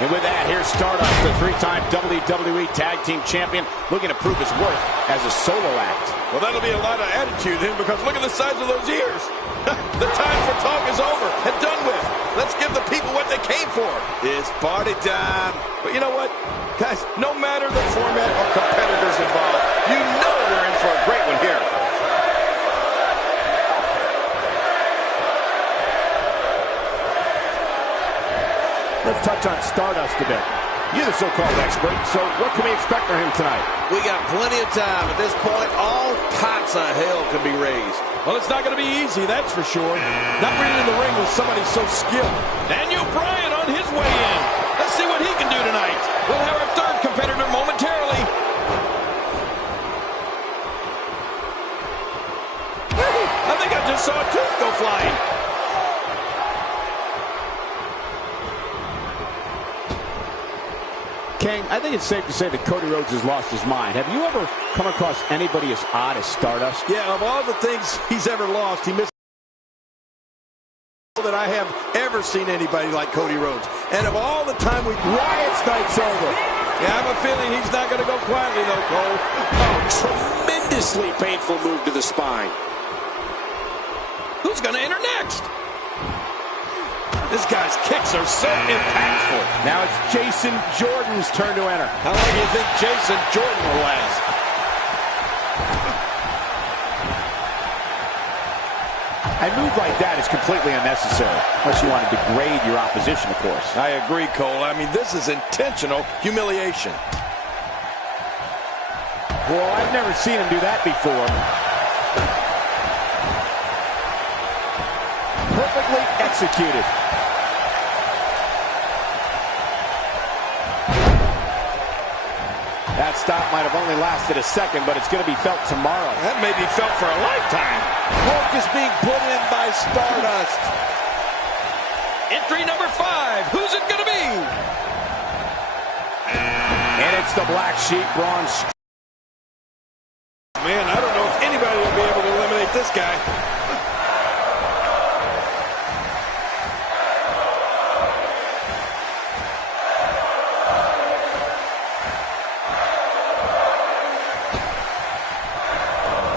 And with that, here's Stardust, the three-time WWE Tag Team Champion, looking to prove his worth as a solo act. Well, that'll be a lot of attitude in, because look at the size of those ears. The time for talk is over and done with. Let's give the people what they came for. It's party time. But you know what, guys, no matter the format or competitors involved, you know we're in for a great one here. Let's touch on Stardust a bit. You're the so-called expert, so what can we expect from him tonight? We got plenty of time. At this point, all types of hell can be raised. Well, it's not going to be easy, that's for sure. Not being in the ring with somebody so skilled. Daniel Bryan on his way in. Let's see what he can do tonight. We'll have our third competitor momentarily. I think I just saw a tooth go flying. King, I think it's safe to say that Cody Rhodes has lost his mind. Have you ever come across anybody as odd as Stardust? Yeah, of all the things he's ever lost, he missed that I have ever seen anybody like Cody Rhodes. And of all the time Wyatt's night's over. Yeah, I have a feeling he's not going to go quietly, though, Cole. Oh, tremendously painful move to the spine. Who's going to enter next? This guy's kicks are so impactful. Now it's Jason Jordan's turn to enter. How long do you think Jason Jordan will last? A move like that is completely unnecessary, unless you want to degrade your opposition, of course. I agree, Cole. I mean, this is intentional humiliation. Well, I've never seen him do that before. Perfectly executed. That stop might have only lasted a second, but it's going to be felt tomorrow. That may be felt for a lifetime. Work is being put in by Stardust. Entry number 5. Who's it going to be? And it's the Black Sheep, Braun Strowman. Man, I don't know if anybody will be able to eliminate this guy.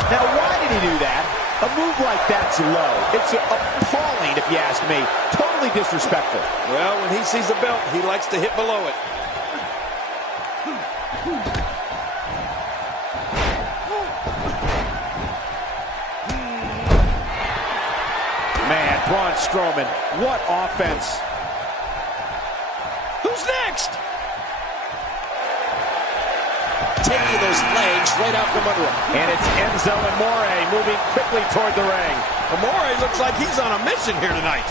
Now, why did he do that? A move like that's low. It's appalling, if you ask me. Totally disrespectful. Well, when he sees the belt, he likes to hit below it. Man, Braun Strowman, what offense. Who's next? Taking those legs right out from under him. And it's Enzo Amore moving quickly toward the ring. Amore looks like he's on a mission here tonight.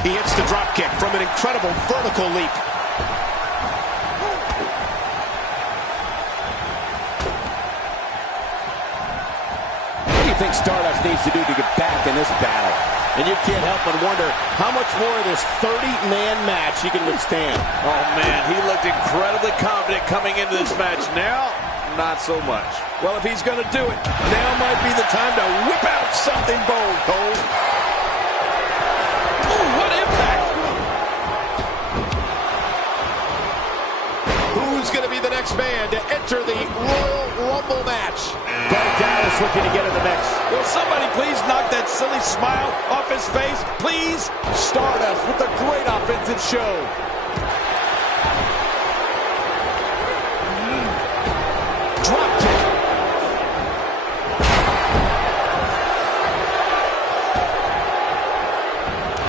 He hits the drop kick from an incredible vertical leap. What do you think Stardust needs to do to get back in this battle? And you can't help but wonder how much more of this 30-man match he can withstand. Oh, man, he looked incredibly confident coming into this match. Now, not so much. Well, if he's going to do it, now might be the time to whip out something bold, Cole. Oh, what impact! Who's going to be the next man to enter the Royal Rumble match? But Dallas looking to get in the mix. Will somebody please knock that silly smile off his face? Please? Stardust with a great offensive show. Drop kick.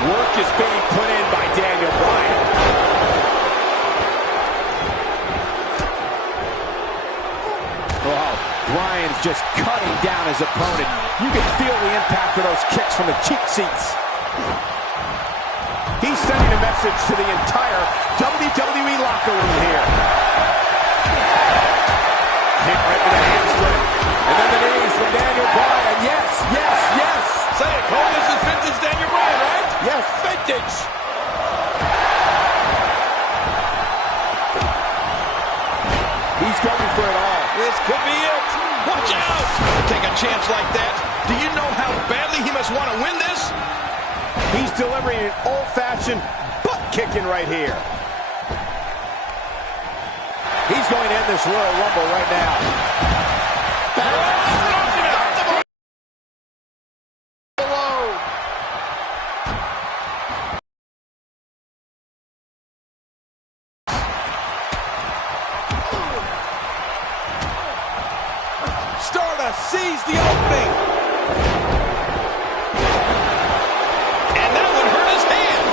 Work is being put in by Daniel Bryan. Wow, Bryan's just cutting down his opponent. You can feel the impact of those kicks from the cheap seats. He's sending a message to the entire WWE locker room here. Hit right with the hamstring. And then the knees from Daniel Bryan. Yes, yes, yes. Say it, Cole. This is vintage Daniel Bryan, right? Yes. Vintage. He's going for it all. This could be it. Watch out. Take a chance like that. Do you know how badly he must want to win this? He's delivering an old-fashioned butt kicking right here. He's going to end this Royal Rumble right now. Stardust sees the opening. And that one hurt his hand.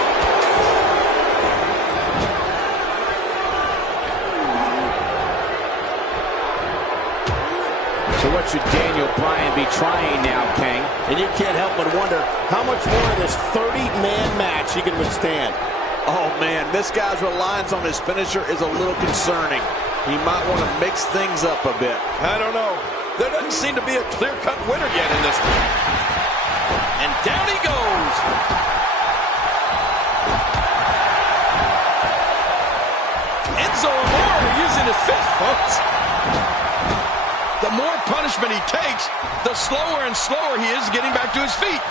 So what should Daniel Bryan be trying now, King? And you can't help but wonder how much more of this 30-man match he can withstand. Oh, man, this guy's reliance on his finisher is a little concerning. He might want to mix things up a bit. I don't know. There doesn't seem to be a clear-cut winner yet in this one. And down he goes. Enzo Amore using his fist, folks. The more punishment he takes, the slower and slower he is getting back to his feet.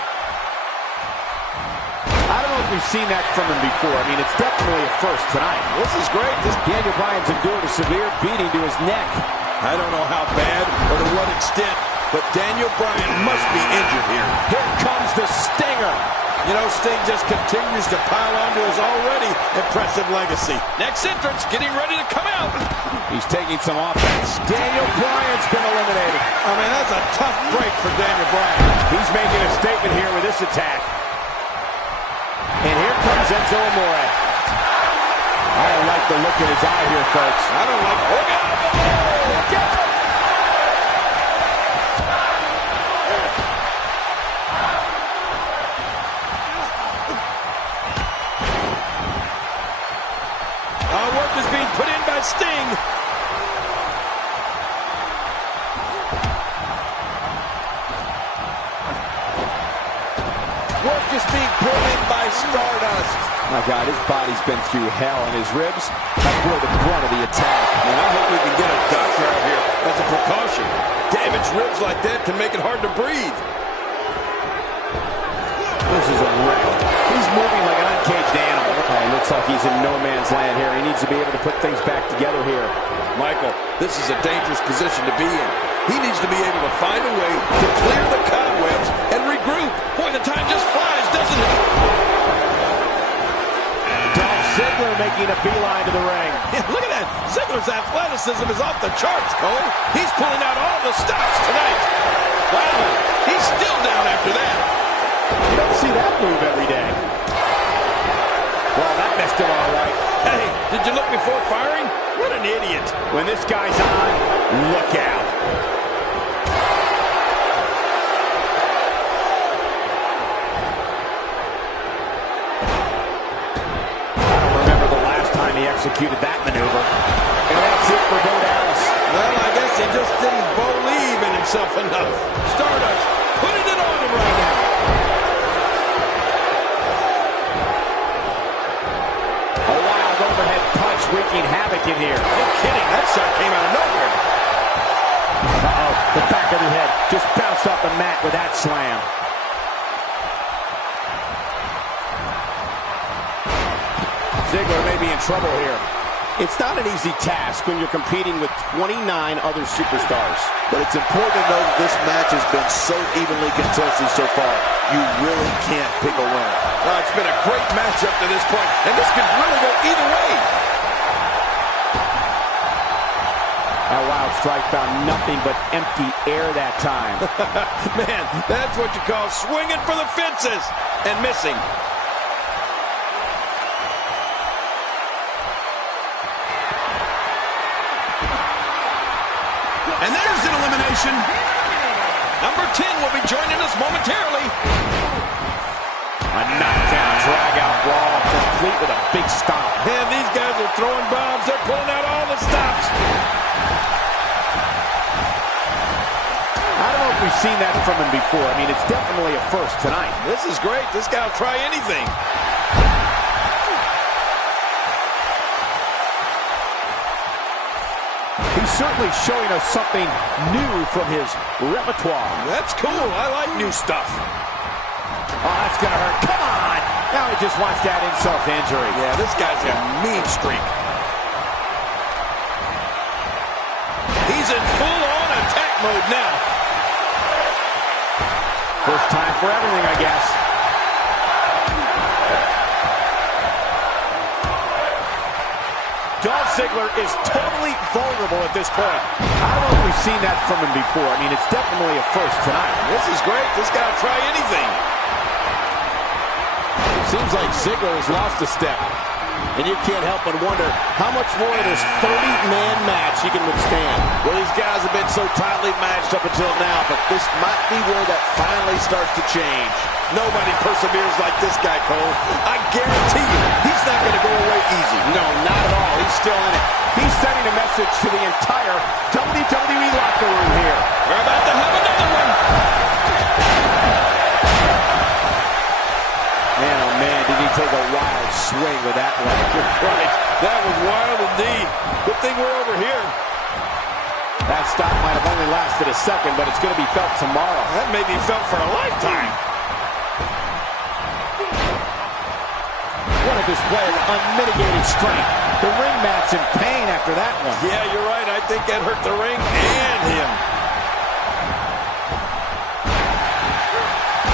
I don't know if we've seen that from him before. I mean, it's definitely a first tonight. This is great. Daniel Bryan's endured a severe beating to his neck. I don't know how bad or to what extent, but Daniel Bryan must be injured here. Here comes the Stinger. You know, Sting just continues to pile on to his already impressive legacy. Next entrance getting ready to come out. He's taking some offense. Daniel Bryan's been eliminated. I mean, that's a tough break for Daniel Bryan. He's making a statement here with this attack. And here comes Enzo Amore. I don't like the look in his eye here, folks. I don't like it. Look out! Look out! Work is being put in by Sting. Work is being put in by Stardust. My God, his body's been through hell, and his ribs have bore the brunt of the attack. And I hope we can get a doctor out here as a precaution. Damaged ribs like that can make it hard to breathe. This is a wreck. He's moving like an uncaged animal. Oh, looks like he's in no man's land here. He needs to be able to put things back together here. Michael, this is a dangerous position to be in. He needs to be able to find a way to clear the cobwebs and regroup. Boy, the time just flies, doesn't it? Ziggler making a beeline to the ring. Yeah, look at that. Ziggler's athleticism is off the charts, Cole. He's pulling out all the stops tonight. Wow, he's still down after that. You don't see that move every day. Well, that messed him all right. Hey, did you look before firing? What an idiot. When this guy's on, look out. He executed that maneuver. And that's it for Bo Dallas. Well, I guess he just didn't believe in himself enough. Stardust putting it on him right now. A wild overhead punch wreaking havoc in here. No kidding, that shot came out of nowhere. Uh-oh, the back of the head just bounced off the mat with that slam. Ziggler may be in trouble here. It's not an easy task when you're competing with 29 other superstars. But it's important to know that this match has been so evenly contested so far. You really can't pick a winner. It's been a great match up to this point, and this could really go either way. That wild strike found nothing but empty air that time. Man, that's what you call swinging for the fences and missing. And there's an elimination. Number 10 will be joining us momentarily. A knockdown, drag-out brawl, complete with a big stomp. And these guys are throwing bombs. They're pulling out all the stops. I don't know if we've seen that from him before. I mean, it's definitely a first tonight. This is great. This guy will try anything. He's certainly showing us something new from his repertoire. That's cool. I like new stuff. Oh, that's going to hurt. Come on! Now he just wants that insult to injury. Yeah, this guy's a mean streak. He's in full-on attack mode now. First time for everything, I guess. Dolph Ziggler is totally vulnerable at this point. I don't know if we've seen that from him before. I mean, it's definitely a first tonight. This is great. This guy will try anything. Seems like Ziggler has lost a step. And you can't help but wonder how much more of this 30-man match he can withstand. Well, these guys have been so tightly matched up until now, but this might be where that finally starts to change. Nobody perseveres like this guy, Cole. I guarantee you, he's not going to go away easy. No, not at all. He's still in it. He's sending a message to the entire WWE locker room here. We're about to have another one. Man, oh man, did he take a wild swing with that one. Right. That was wild indeed. Good thing we're over here. That stop might have only lasted a second, but it's going to be felt tomorrow. That may be felt for a lifetime. What a display of unmitigated strength. The ring mat's in pain after that one. Yeah, you're right. I think that hurt the ring and him.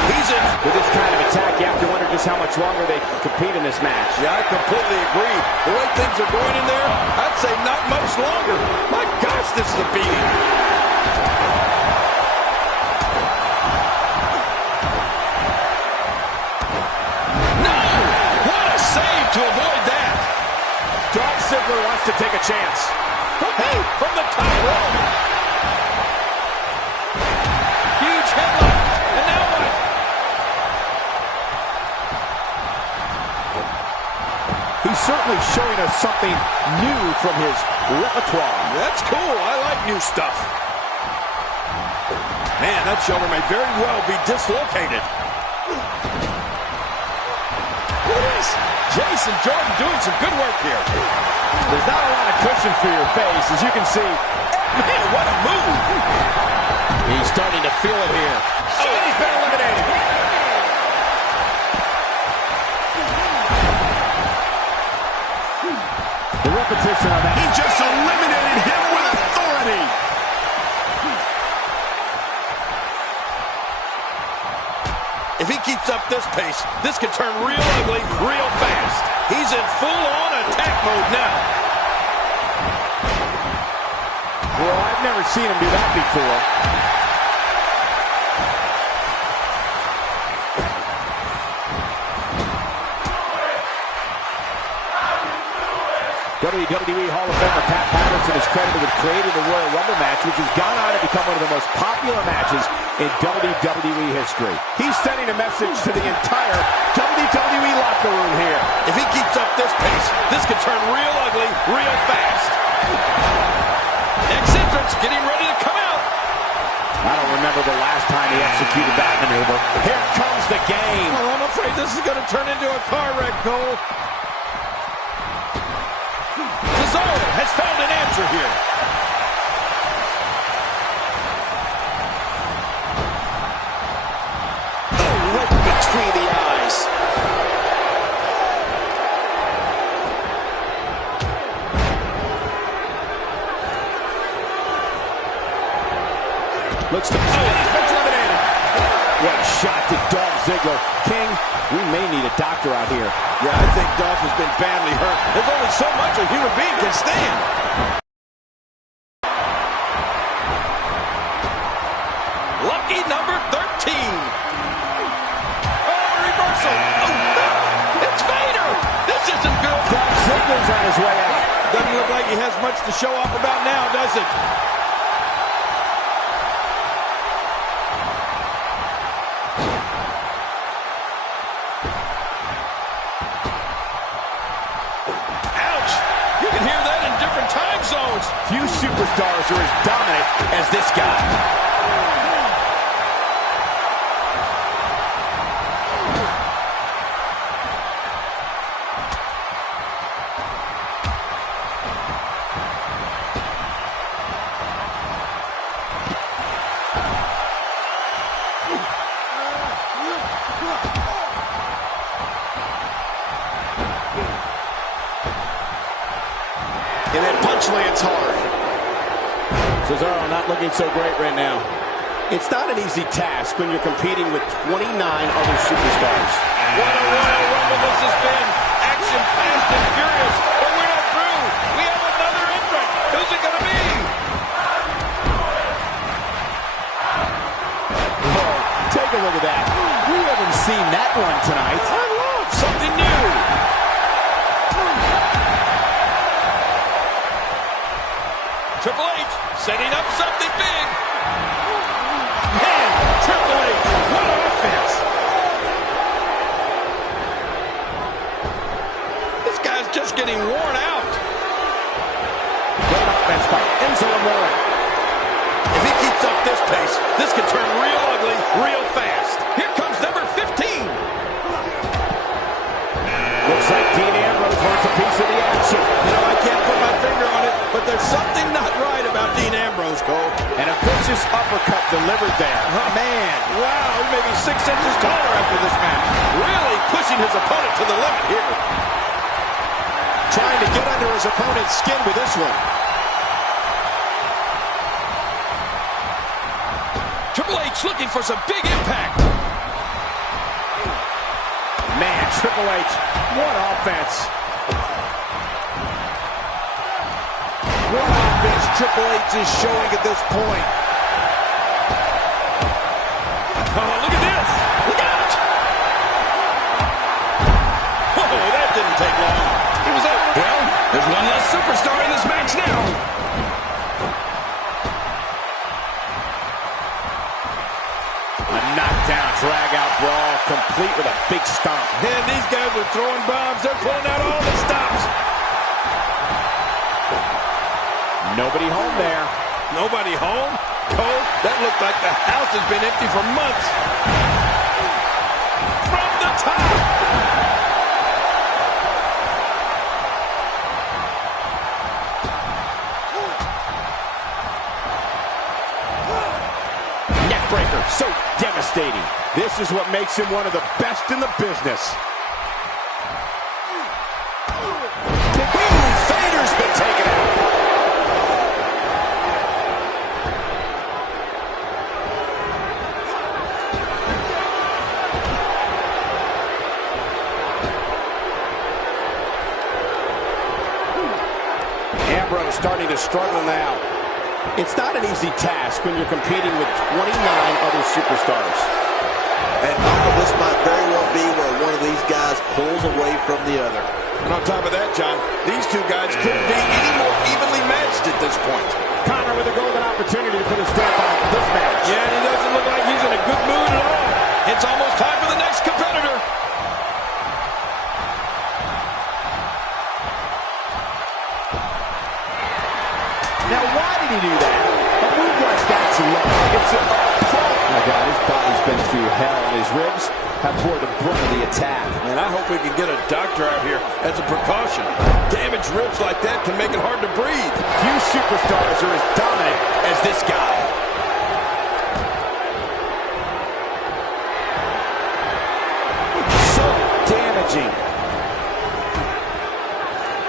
He's in. With this kind of attack, you have to wonder just how much longer they can compete in this match. Yeah, I completely agree. The way things are going in there, I'd say not much longer. My gosh, this is a beating. No! What a save to avoid that. Dolph Ziggler wants to take a chance. Hey, from the top rope. Huge headlock. And now what? He's certainly showing us something new from his repertoire. That's cool. I like new stuff. Man, that shoulder may very well be dislocated. Look at this. Jason Jordan doing some good work here. There's not a lot of cushion for your face, as you can see. Man, what a move. He's starting to feel it here. Oh, and he's been eliminated. The repetition on that. He just eliminated him with authority. If he keeps up this pace, this could turn real ugly real fast. He's in full-on attack mode now. Well, I've never seen him do that before. WWE Hall of Famer Pat Patterson is credited with creating the Royal Rumble match, which has gone on to become one of the most popular matches in WWE history. He's sending a message to the entire WWE locker room here. If he keeps up this pace, this could turn real ugly real fast. Next entrance, getting ready to come out. I don't remember the last time he executed that maneuver. Here comes the game. Well, I'm afraid this is going to turn into a car wreck, Cole. Cesaro has found an answer here. Oh, right between the eyes. Looks to... Oh, he's been eliminated. What a shot to Dolph Ziggler. King, we may need a doctor out here. Yeah, I think Dolph has been badly hurt. There's only so much a human being can stand. Lucky number 13. Oh, reversal. Oh, it's Vader. This isn't good. Dolph Ziggler's on his way out. Doesn't look like he has much to show off about now, does it? Few superstars are as dominant as this guy. And that punch lands hard. Cesaro not looking so great right now. It's not an easy task when you're competing with 29 other superstars. What a Royal Rumble this has been. Action fast and furious. But we're not through. We have another entrant. Who's it going to be? Whoa, take a look at that. We haven't seen that one tonight. I love something new. Triple H setting up something big. Man, Triple H, what offense. This guy's just getting worn out. Great offense by Enzo Amore. If he keeps up this pace, this could turn real ugly real fast. Here comes number 15. Looks like Dean Ambrose wants a piece of the action. You know, I can't put my finger on it, but there's something not right about Dean Ambrose, Cole. And a vicious uppercut delivered there. Oh, man. Wow, he may be 6 inches taller after this match. Really pushing his opponent to the limit here. Trying to get under his opponent's skin with this one. Triple H looking for some big impact. Man, Triple H, what offense. What offense Triple H is showing at this point. Oh, look at this. Look out. Whoa, that didn't take long. He was able to... Well, there's one less superstar in this match now. A knockdown, drag-out brawl, complete with a big stomp. And these guys are throwing bombs. They're pulling out all the stops. Nobody home there. Nobody home? Cole, that looked like the house has been empty for months. From the top. Neckbreaker, so devastating. This is what makes him one of the best in the business. Vader's been taken out. Ambrose starting to struggle now. It's not an easy task when you're competing with 29 other superstars. And Michael, this might very well be where one of these guys pulls away from the other. And on top of that, John, these two guys couldn't be any more evenly matched at this point. Connor with a golden opportunity to put his stamp on this match. Yeah, and he doesn't look like he's in a good mood at all. It's almost time for the next competitor. Now, why did he do that? A move like that's low. It's a oh my God, his body's been through hell, and his ribs have bore the brunt of the attack. And I hope we can get a doctor out here as a precaution. Damaged ribs like that can make it hard to breathe. Few superstars are as dominant as this guy. So damaging.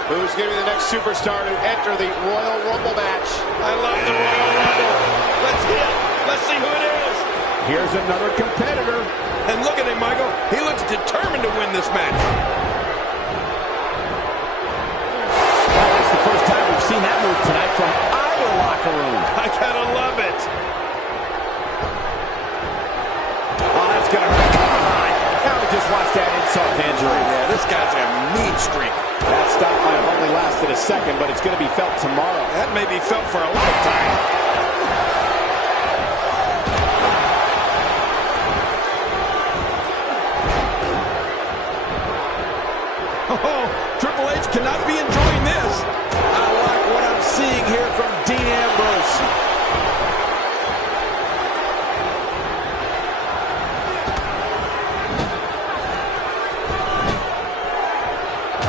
Who's going to be the next superstar to enter the Royal Rumble match? I love the Royal Rumble. Let's hit. Let's see who it is. Here's another competitor. And look at him, Michael. He looks determined to win this match. Well, that's the first time we've seen that move tonight from either locker room. I gotta love it. Oh, that's going to hurt. Come on. Now we just watched that insult to injury. Yeah, this guy's a mean streak. That stop might have only lasted a second, but it's going to be felt tomorrow. That may be felt for a lifetime. Oh, Triple H cannot be enjoying this. I like what I'm seeing here from Dean Ambrose.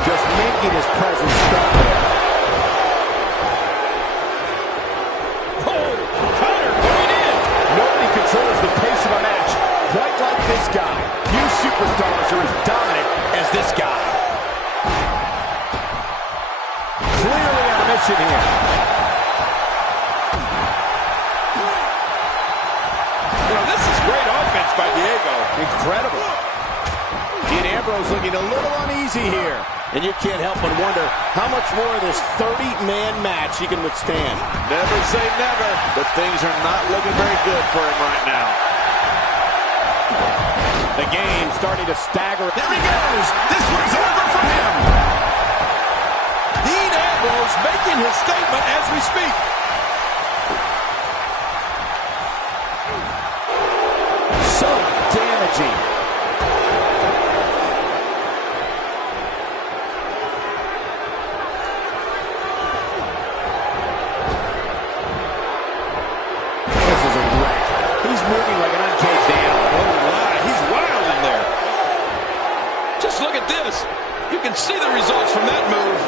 Just making his presence felt there. Oh, Connor going in. Nobody controls the pace of a match quite like this guy. Few superstars are as dominant as this guy. action here. You know, this is great offense by Diego. Incredible. Dean Ambrose looking a little uneasy here. And you can't help but wonder how much more of this 30-man match he can withstand. Never say never, but things are not looking very good for him right now. The game starting to stagger. There he goes. This one's over for him. Dean Ambrose making his statement as we speak. So damaging. This is a wreck. He's moving like an uncaged animal. Oh my, he's wild in there. Just look at this. You can see the results from that move.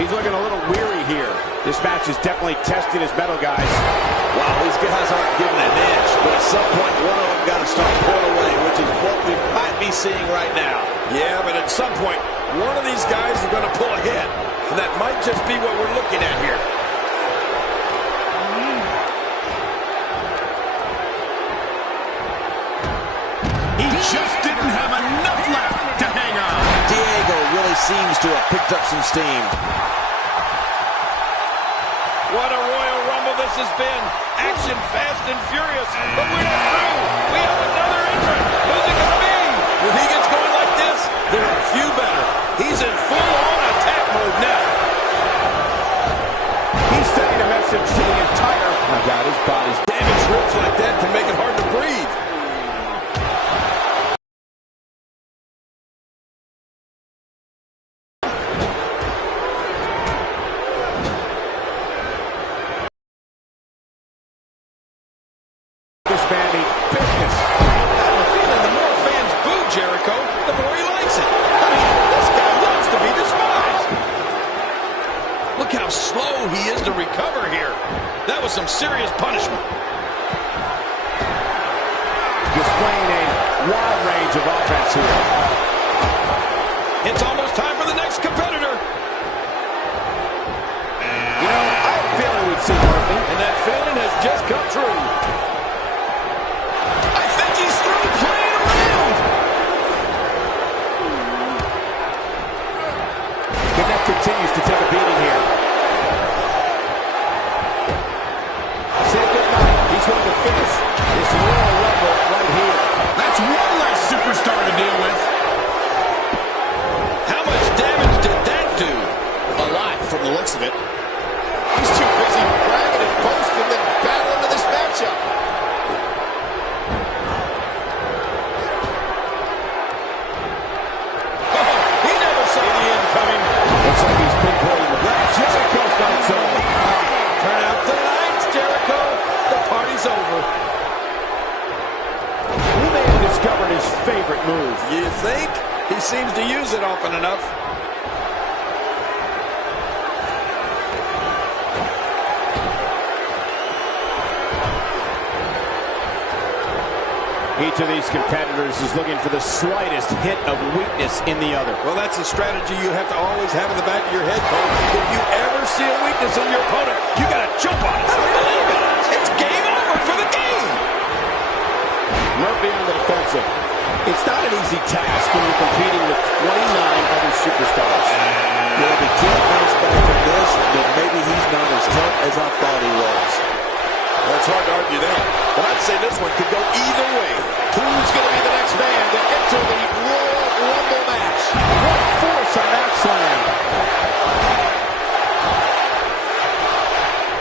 He's looking a little weary here. This match is definitely testing his mettle, guys. Wow, these guys aren't giving an inch, but at some point one of them got to start pulling away, which is what we might be seeing right now. Yeah, but at some point, one of these guys is going to pull ahead. And that might just be what we're looking at here. He just didn't have enough left to hang on. Diego really seems to have picked up some steam. What a Royal Rumble this has been. Action fast and furious. But we're not through. We have another entrant. Who's it going to be? If he gets going like this, there are a few better. He's in full-on attack mode now. He's sending a message to the entire... Oh my God, his body's... Damaged ribs like that can make it hard to breathe. This man needs business. I have a feeling the more fans boo Jericho, the more he likes it. I mean, this guy loves to be despised. Look how slow he is to recover here. That was some serious punishment. Displaying a wide range of offense here. It's almost time for the next competitor. You know, I had a feeling we'd see Murphy. And that feeling has just come true. I think he's through playing around. The neck continues to take a beating here. Say goodnight. He's going to finish this Royal Rumble right here. That's one less superstar to deal with. How much damage did that do? A lot from the looks of it. He's too busy bragging and boasting than battling to this matchup. He never saw the end coming. Looks like he's pinpointing the black. Jericho's night's over. Turn out the lights, Jericho. The party's over. He may have discovered his favorite move. You think? He seems to use it often enough. Each of these competitors is looking for the slightest hint of weakness in the other. Well, that's a strategy you have to always have in the back of your head, Cole. If you ever see a weakness in your opponent, you got to jump on it. It's game over for the game. Murphy on the defensive. It's not an easy task when you're competing with 29 other superstars. Well, if he can't bounce back from this, then maybe he's not as tough as I thought he was. Well, it's hard to argue that, but I'd say this one could go either way. Who's going to be the next man to enter the Royal Rumble match? What force on that slam.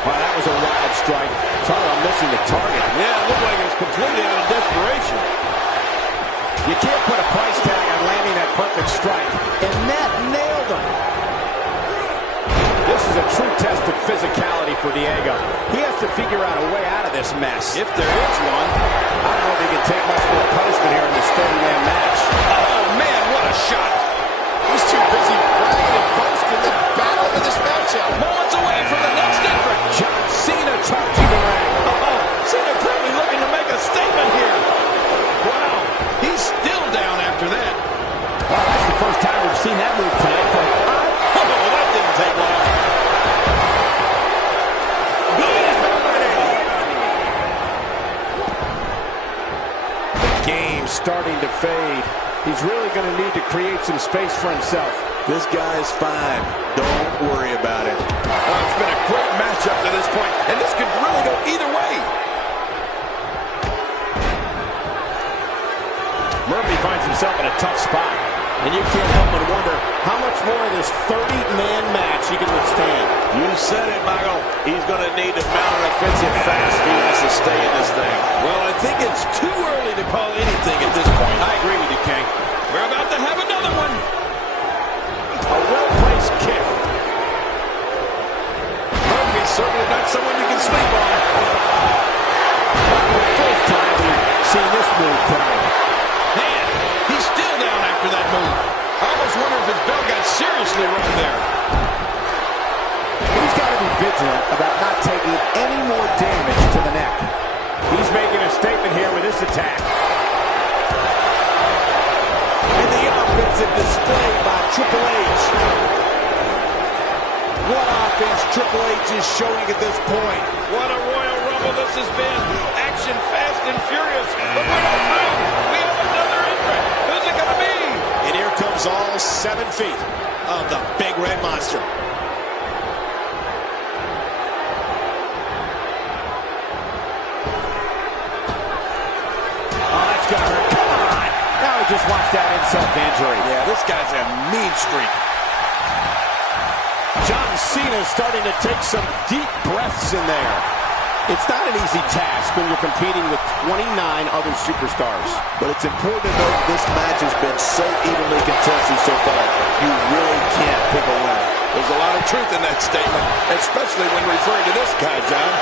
Wow, that was a wild strike. Talk about missing the target. Yeah, it looked like it was completely out of desperation. You can't put a price tag on landing that perfect strike. And that nailed him. This is a true test of physicality for Diego. He has to figure out a way out of this mess. If there is one. I don't know if he can take much more punishment here in this 30-man match. Oh, man, what a shot. He's too busy bragging and boasting than battling to this matchup. Moments away from the next entrant. John Cena charging the ring. Oh, Cena clearly looking to make a statement here. Wow, he's still down after that. Well, that's the first time we've seen that move tonight. Oh, that didn't take game starting to fade. He's really going to need to create some space for himself. This guy's fine. Don't worry about it. Oh, it's been a great match up to this point, and this could really go either way. Murphy finds himself in a tough spot. And you can't help but wonder how much more of this 30-man match he can withstand. You said it, Michael. He's going to need to mount an offensive fast if he wants to stay in this thing. Well, I think it's too early to call anything at this point. I agree with you, King. We're about to have another one. A well-placed kick. Murphy's certainly not someone you can sleep on. Not the first time we've seen this move tonight. Man, he's still down after that move. I almost wonder if his bell got seriously wrong there. He's got to be vigilant about not taking any more damage to the neck. He's making a statement here with this attack. And the offensive display by Triple H. What offense Triple H is showing at this point. What a Royal Rumble this has been. Action fast and furious. But we don't know. We have another entrant. Who's it going to be? And here comes all 7 feet of the Big Red Monster. Oh, that's gonna hurt. Come on! Now he just wants that insult to injury. Yeah, this guy's a mean streak. John Cena starting to take some deep breaths in there. It's not an easy task when you're competing with 29 other superstars. But it's important to note this match has been so evenly contested so far. You really can't pick a winner. There's a lot of truth in that statement, especially when referring to this guy, John.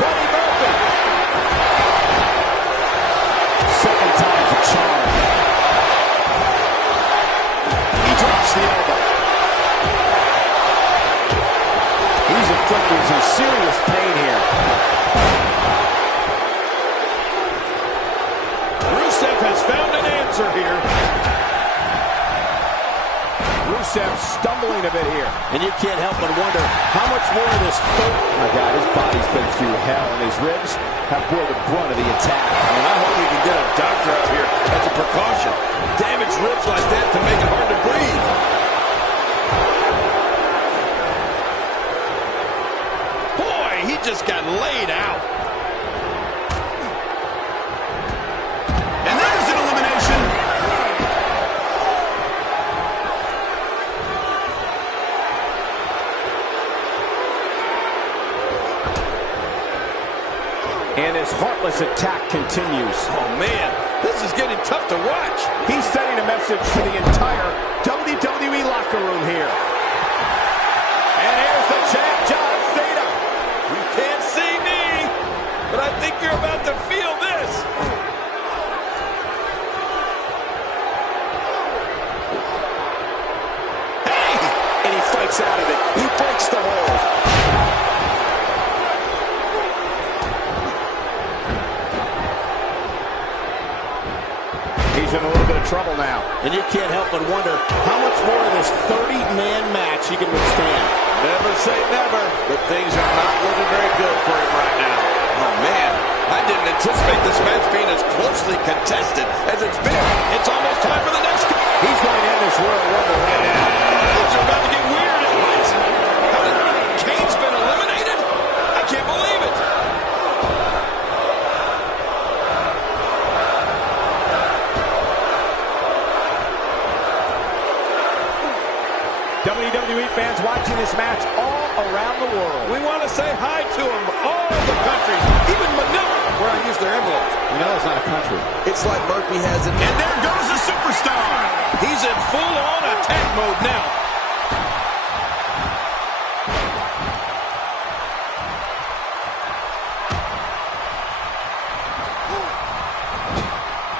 Buddy Murphy. Second time's a charm. He drops the elbow. He's inflicting some serious pain here. Rusev has found an answer here. Rusev stumbling a bit here. And you can't help but wonder how much more of this Oh my God, his body's been through hell, and his ribs have bore the brunt of the attack. And I hope we can get a doctor out here as a precaution. Damaged ribs like that can make it hard to breathe. Boy, he just got laid out. And there's an elimination. And his heartless attack continues. Oh, man, this is getting tough to watch. He's sending a message to the entire WWE locker room here. And here's the champ, John Cena. You can't see me, but I think you're about to feel this. Hey! And he fights out of it. He breaks the hold. He's in a little bit of trouble now. And you can't help but wonder how much more of this 30-man match he can withstand. Never say never, but things are not looking very good for him right now. Oh, man, I didn't anticipate this match being as closely contested as it's been. It's almost time for the next. He's going to end this Royal Rumble right now. Things are about to get weird. How did Kane's been eliminated? I can't believe it. WWE fans watching this match all around the world. We want to say hi to them, all the countries, even Manila, where I use their envelopes. You know it's not a country. It's like Murphy has it. And there goes the superstar. He's in full-on attack mode now.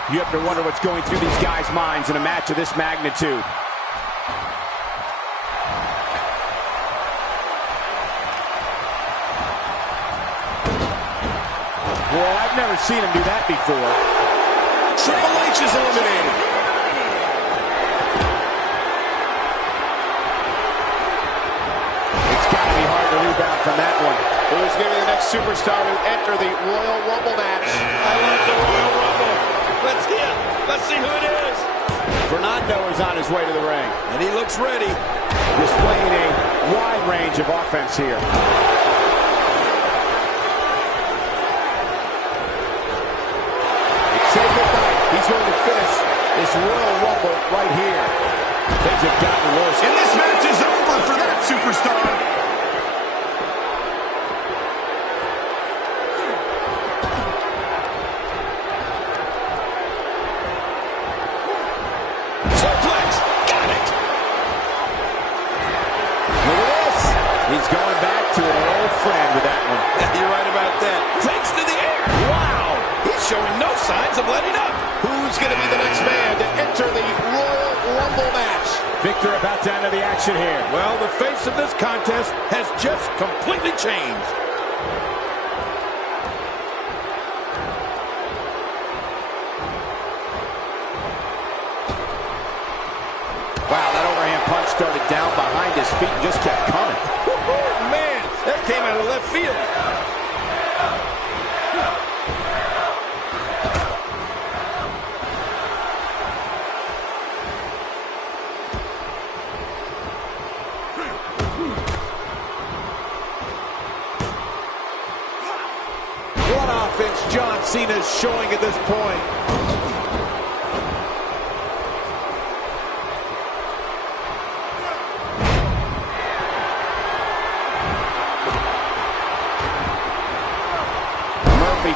You have to wonder what's going through these guys' minds in a match of this magnitude. Well, I've never seen him do that before. Triple H is eliminated. It's got from that one. Who's going to be the next superstar to enter the Royal Rumble match? I love the Royal Rumble. Let's see it. Let's see who it is. Fernando is on his way to the ring. And he looks ready. Displaying a wide range of offense here. Say goodnight. He's going to finish this Royal Rumble right here. Things have gotten worse. And this match is over for that superstar. Suplex. Got it. Look at this. He's going back to an old friend with that one. You're right about that. Takes to the air. Wow. He's showing no signs of letting up. Who's going to be the next man to enter the Royal Rumble match? Victor about to enter the action here. Well, the face of this contest has just completely changed. Wow, that overhand punch started down behind his feet and just kept coming. Man, that came out of left field. What offense John Cena's showing at this point.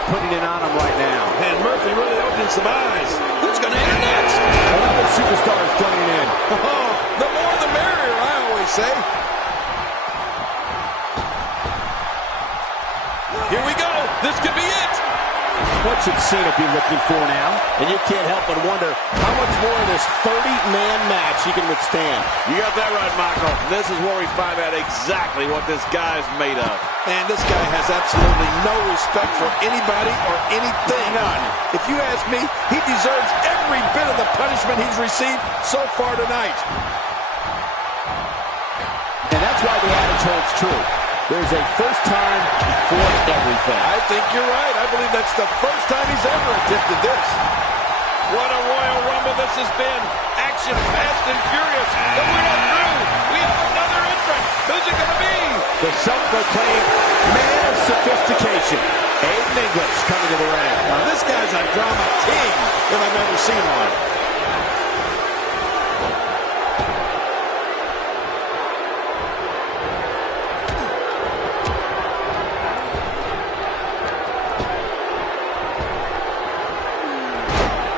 Putting it on him right now. And Murphy really opening some eyes. Who's going to enter next? Another superstar is joining in. Oh, the more the merrier, I always say. Here we go. This could be it. What should Cena be looking for now? And you can't help but wonder how much more of this 30-man match he can withstand. You got that right, Michael. This is where we find out exactly what this guy's made of. And this guy has absolutely no respect for anybody or anything. None. If you ask me, he deserves every bit of the punishment he's received so far tonight. And that's why the adage holds true. There's a first time for everything. I think you're right. I believe that's the first time he's ever attempted this. What a Royal Rumble this has been. Action fast and furious. But we're not through. We have another entrant. Who's it going to be? The self-proclaimed man of sophistication, Aiden English, coming to the ring. Now, this guy's a drama king if I've ever seen one.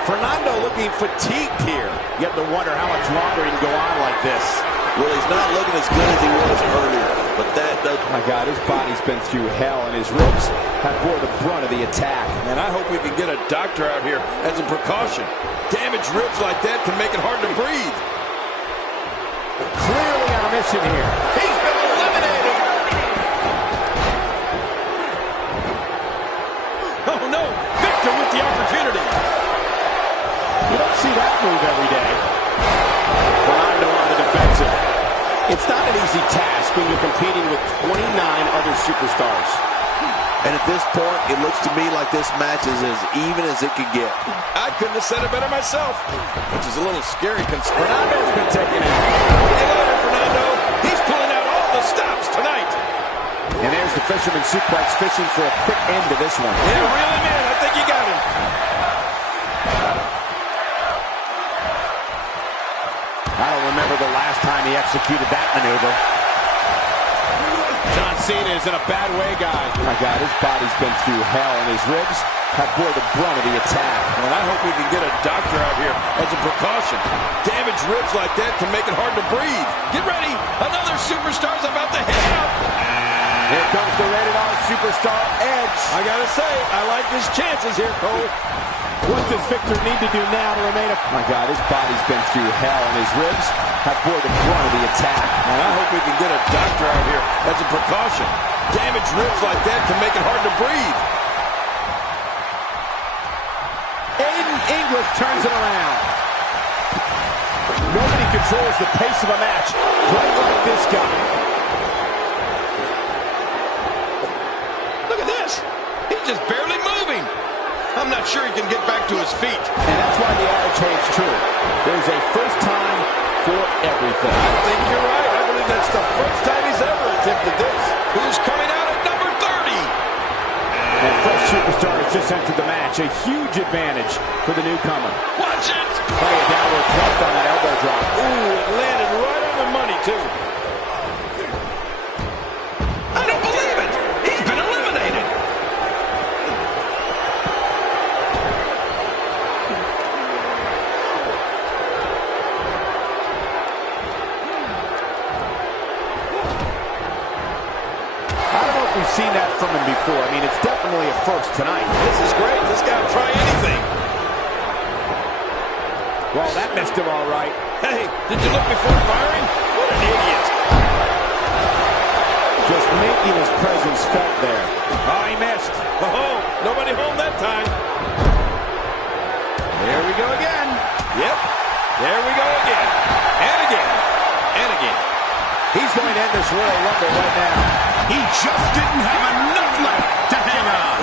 Fernando looking fatigued here. You have to wonder how much longer he can go on like this. Well, he's not looking as good as he was earlier, but that does... My God, his body's been through hell, and his ribs have bore the brunt of the attack. And I hope we can get a doctor out here as a precaution. Damaged ribs like that can make it hard to breathe. Clearly on a mission here. He's been eliminated. Oh, no. Victor with the opportunity. You don't see that move every day. Fernando on the defensive. It's not an easy task when you're competing with 29 other superstars. And at this point, it looks to me like this match is as even as it could get. I couldn't have said it better myself, which is a little scary. Fernando's been taken out. Hey, later, Fernando. He's pulling out all the stops tonight. And there's the fisherman suplex, fishing for a quick end to this one. Yeah, reel him in. I think you got him. I don't remember the last time he executed that maneuver. John Cena is in a bad way, guys. My God, his body's been through hell, and his ribs have bore the brunt of the attack. And I hope we can get a doctor out here as a precaution. Damaged ribs like that can make it hard to breathe. Get ready. Another superstar's about to head out. Here comes the rated R superstar, Edge. I gotta say, I like his chances here, Cole. What does Victor need to do now to remain My God, his body's been through hell, and his ribs have bore the brunt of the attack. And I hope we can get a doctor out here as a precaution. Damaged ribs like that can make it hard to breathe. Aiden English turns it around. Nobody controls the pace of a match quite like this guy. sure he can get back to his feet. And that's why the adage holds true. There's a first time for everything. I think you're right. I believe that's the first time he's ever attempted this. Who's coming out at number 30? And fresh superstar has just entered the match. A huge advantage for the newcomer. Watch it! Plenty of downward thrust on that elbow drop. Ooh, it landed right on the money, too. I don't believe it. He's been eliminated. I don't know if we've seen that from him before. I mean, it's definitely a first tonight. This is great. This guy will try anything. Well, that missed him all right. Hey, did you look before firing? What an idiot. Just making his presence felt there. Oh, he missed. Oh, nobody home that time. There we go again. Yep. There we go again. And again. And again. He's going to end this Royal Rumble right now. He just didn't have enough left to hang on.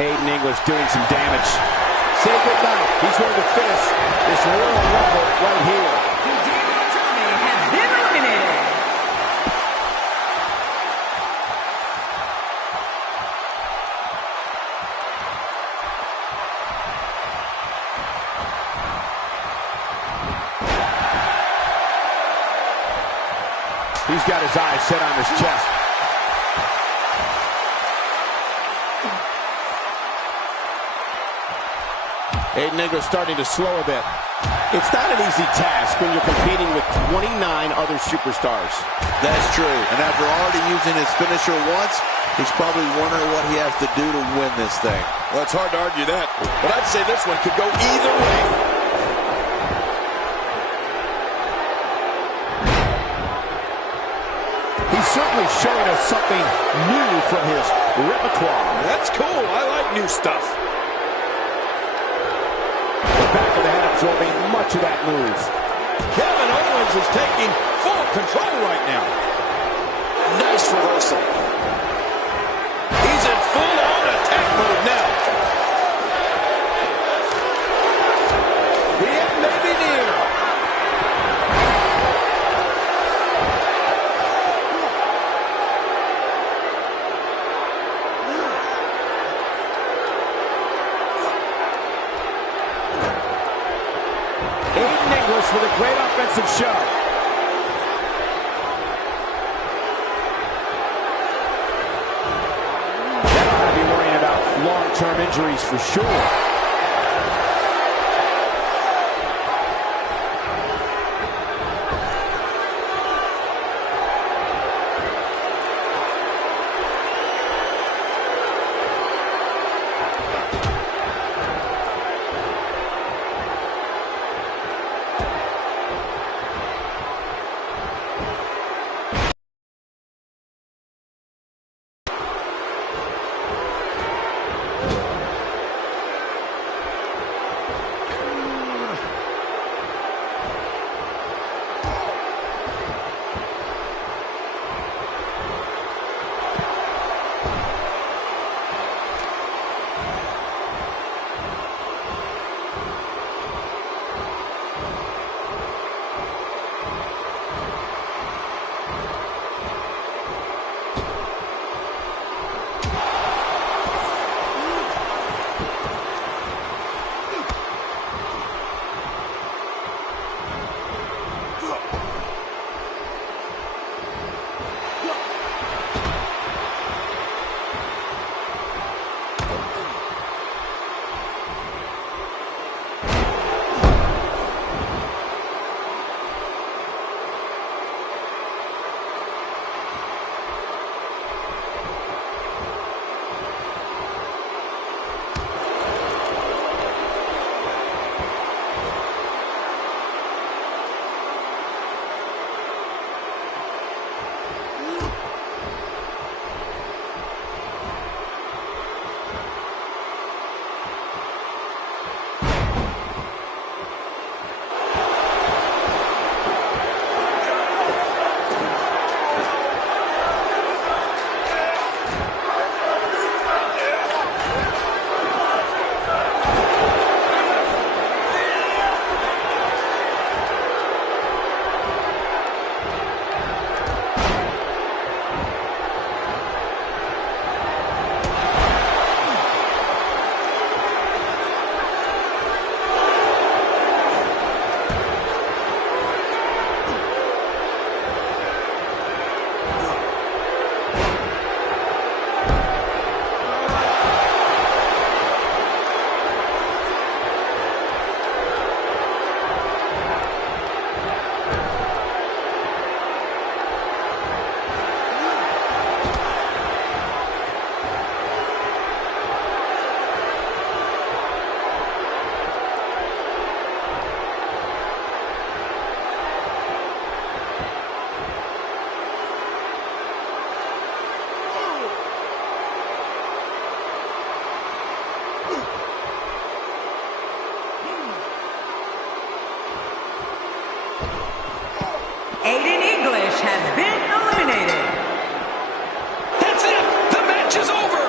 Aiden English doing some damage. Say goodnight. He's going to finish this Royal Rumble right here. Has been eliminated. He's got his eyes set on his chest. Aiden English starting to slow a bit. It's not an easy task when you're competing with 29 other superstars. That's true. And after already using his finisher once, he's probably wondering what he has to do to win this thing. Well, it's hard to argue that. But I'd say this one could go either way. He's certainly showing us something new from his repertoire. That's cool. I like new stuff. The back of the head absorbing much of that move. Kevin Owens is taking full control right now. Nice reversal. He's in full-on attack mode now. The end may be near. Aiden English with a great offensive show. They don't have to be worrying about long-term injuries for sure. Aiden English has been eliminated. That's it! The match is over!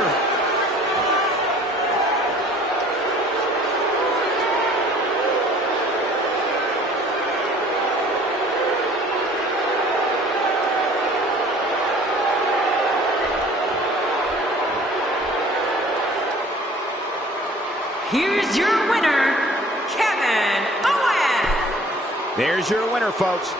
Here's your winner, Kevin Owens. There's your winner, folks.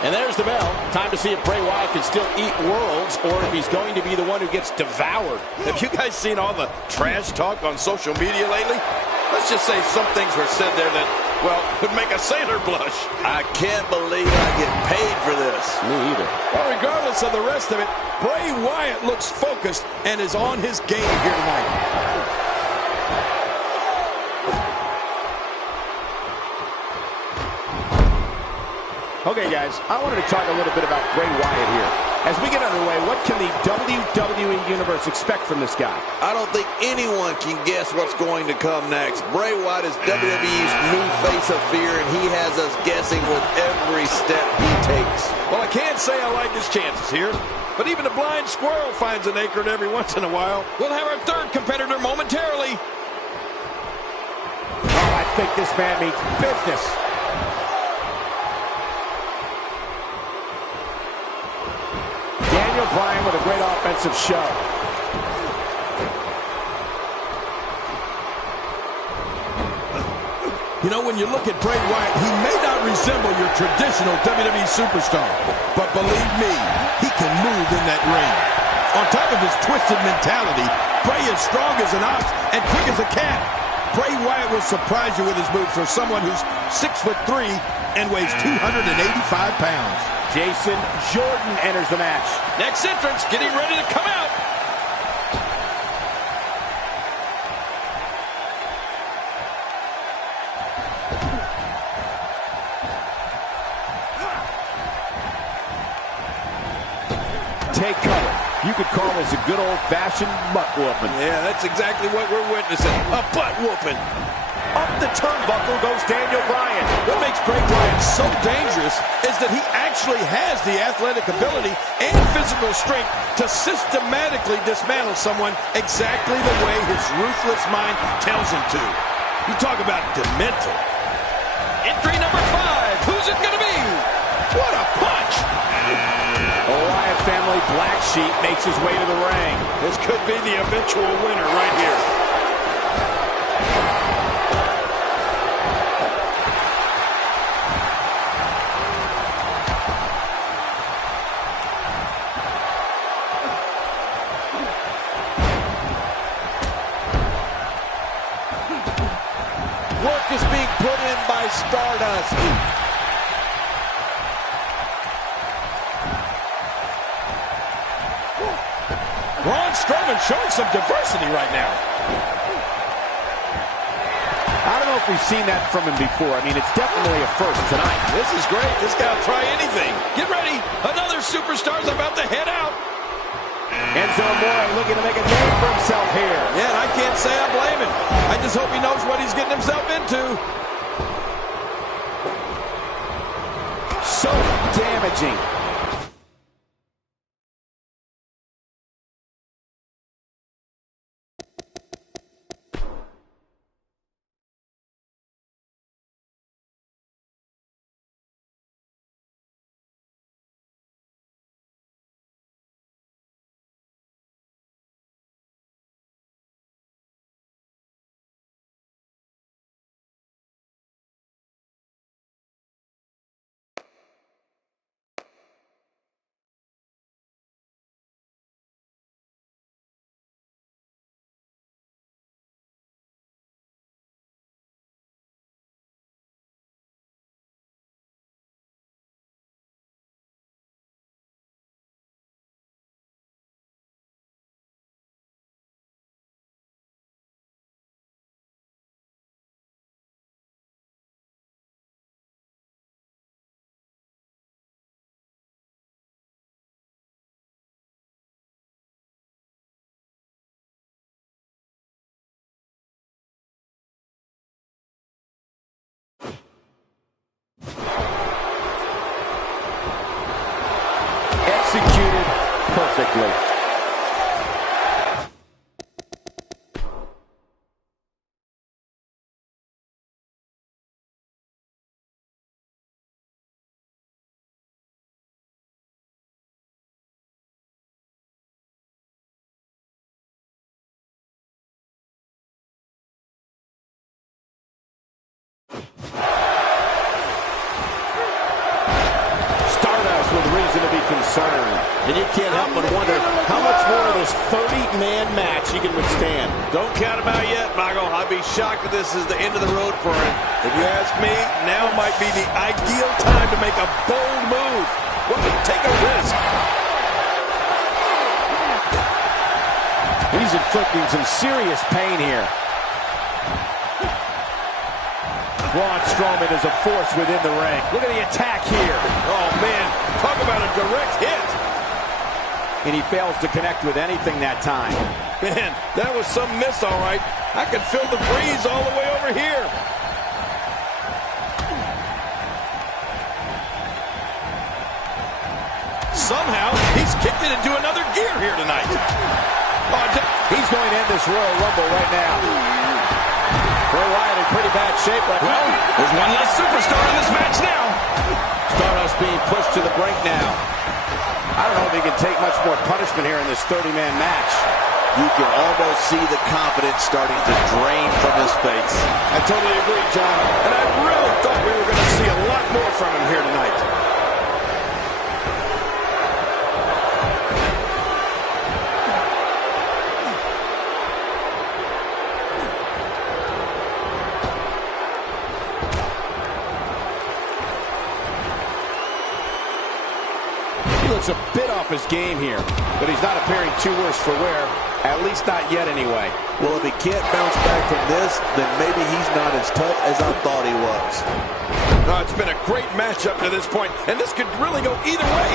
And there's the bell. Time to see if Bray Wyatt can still eat worlds or if he's going to be the one who gets devoured. Have you guys seen all the trash talk on social media lately? Let's just say some things were said there that, well, would make a sailor blush. I can't believe I get paid for this. Me either. Well, regardless of the rest of it, Bray Wyatt looks focused and is on his game here tonight. Okay, guys, I wanted to talk a little bit about Bray Wyatt here. As we get underway, what can the WWE Universe expect from this guy? I don't think anyone can guess what's going to come next. Bray Wyatt is WWE's new face of fear, and he has us guessing with every step he takes. Well, I can't say I like his chances here, but even a blind squirrel finds an acorn every once in a while. We'll have our third competitor momentarily. Oh, I think this man means business. Daniel Bryan with a great offensive show. You know, when you look at Bray Wyatt, he may not resemble your traditional WWE superstar, but believe me, he can move in that ring. On top of his twisted mentality, Bray is strong as an ox and quick as a cat. Bray Wyatt will surprise you with his moves for someone who's 6'3" and weighs 285 pounds. Jason Jordan enters the match. Next entrance, getting ready to come out. Take cover. You could call this a good old-fashioned butt whooping. Yeah, that's exactly what we're witnessing. A butt whooping. Up the turnbuckle goes Daniel Bryan. What makes Bray Wyatt so dangerous is that he actually has the athletic ability and physical strength to systematically dismantle someone exactly the way his ruthless mind tells him to. You talk about demented. Entry number 5. Who's it going to be? What a punch! The Wyatt family black sheep makes his way to the ring. This could be the eventual winner right here. Work is being put in by Stardust. Braun Strowman showing some diversity right now. I don't know if we've seen that from him before. I mean, it's definitely a first tonight. This is great. This guy will try anything. Get ready. Another superstar's about to head out. Enzo Amore looking to make a name for himself here. Yeah, and I can't say I blame him. I just hope he knows what he's getting himself into. So damaging. quickly. And you can't help but wonder how much more of this 30-man match he can withstand. Don't count him out yet, Michael. I'd be shocked if this is the end of the road for him. If you ask me, now might be the ideal time to make a bold move. Well, take a risk. He's inflicting some serious pain here. Braun Strowman is a force within the ring. Look at the attack here. Oh, man. Talk about a direct hit. And he fails to connect with anything that time. Man, that was some miss, all right. I can feel the breeze all the way over here. Somehow, he's kicked it into another gear here tonight. Oh, he's going to end this Royal Rumble right now. Bray Wyatt in pretty bad shape right now. Well, there's one less superstar in this match now. Stardust being pushed to the brink now. I don't know if he can take much more punishment here in this 30-man match. You can almost see the confidence starting to drain from his face. I totally agree, John. And I really thought we were going to see a lot more from him here tonight. He looks a bit off his game here, but he's not appearing too worse for wear, at least not yet anyway. Well, if he can't bounce back from this, then maybe he's not as tough as I thought he was. Oh, it's been a great match up to this point, and this could really go either way.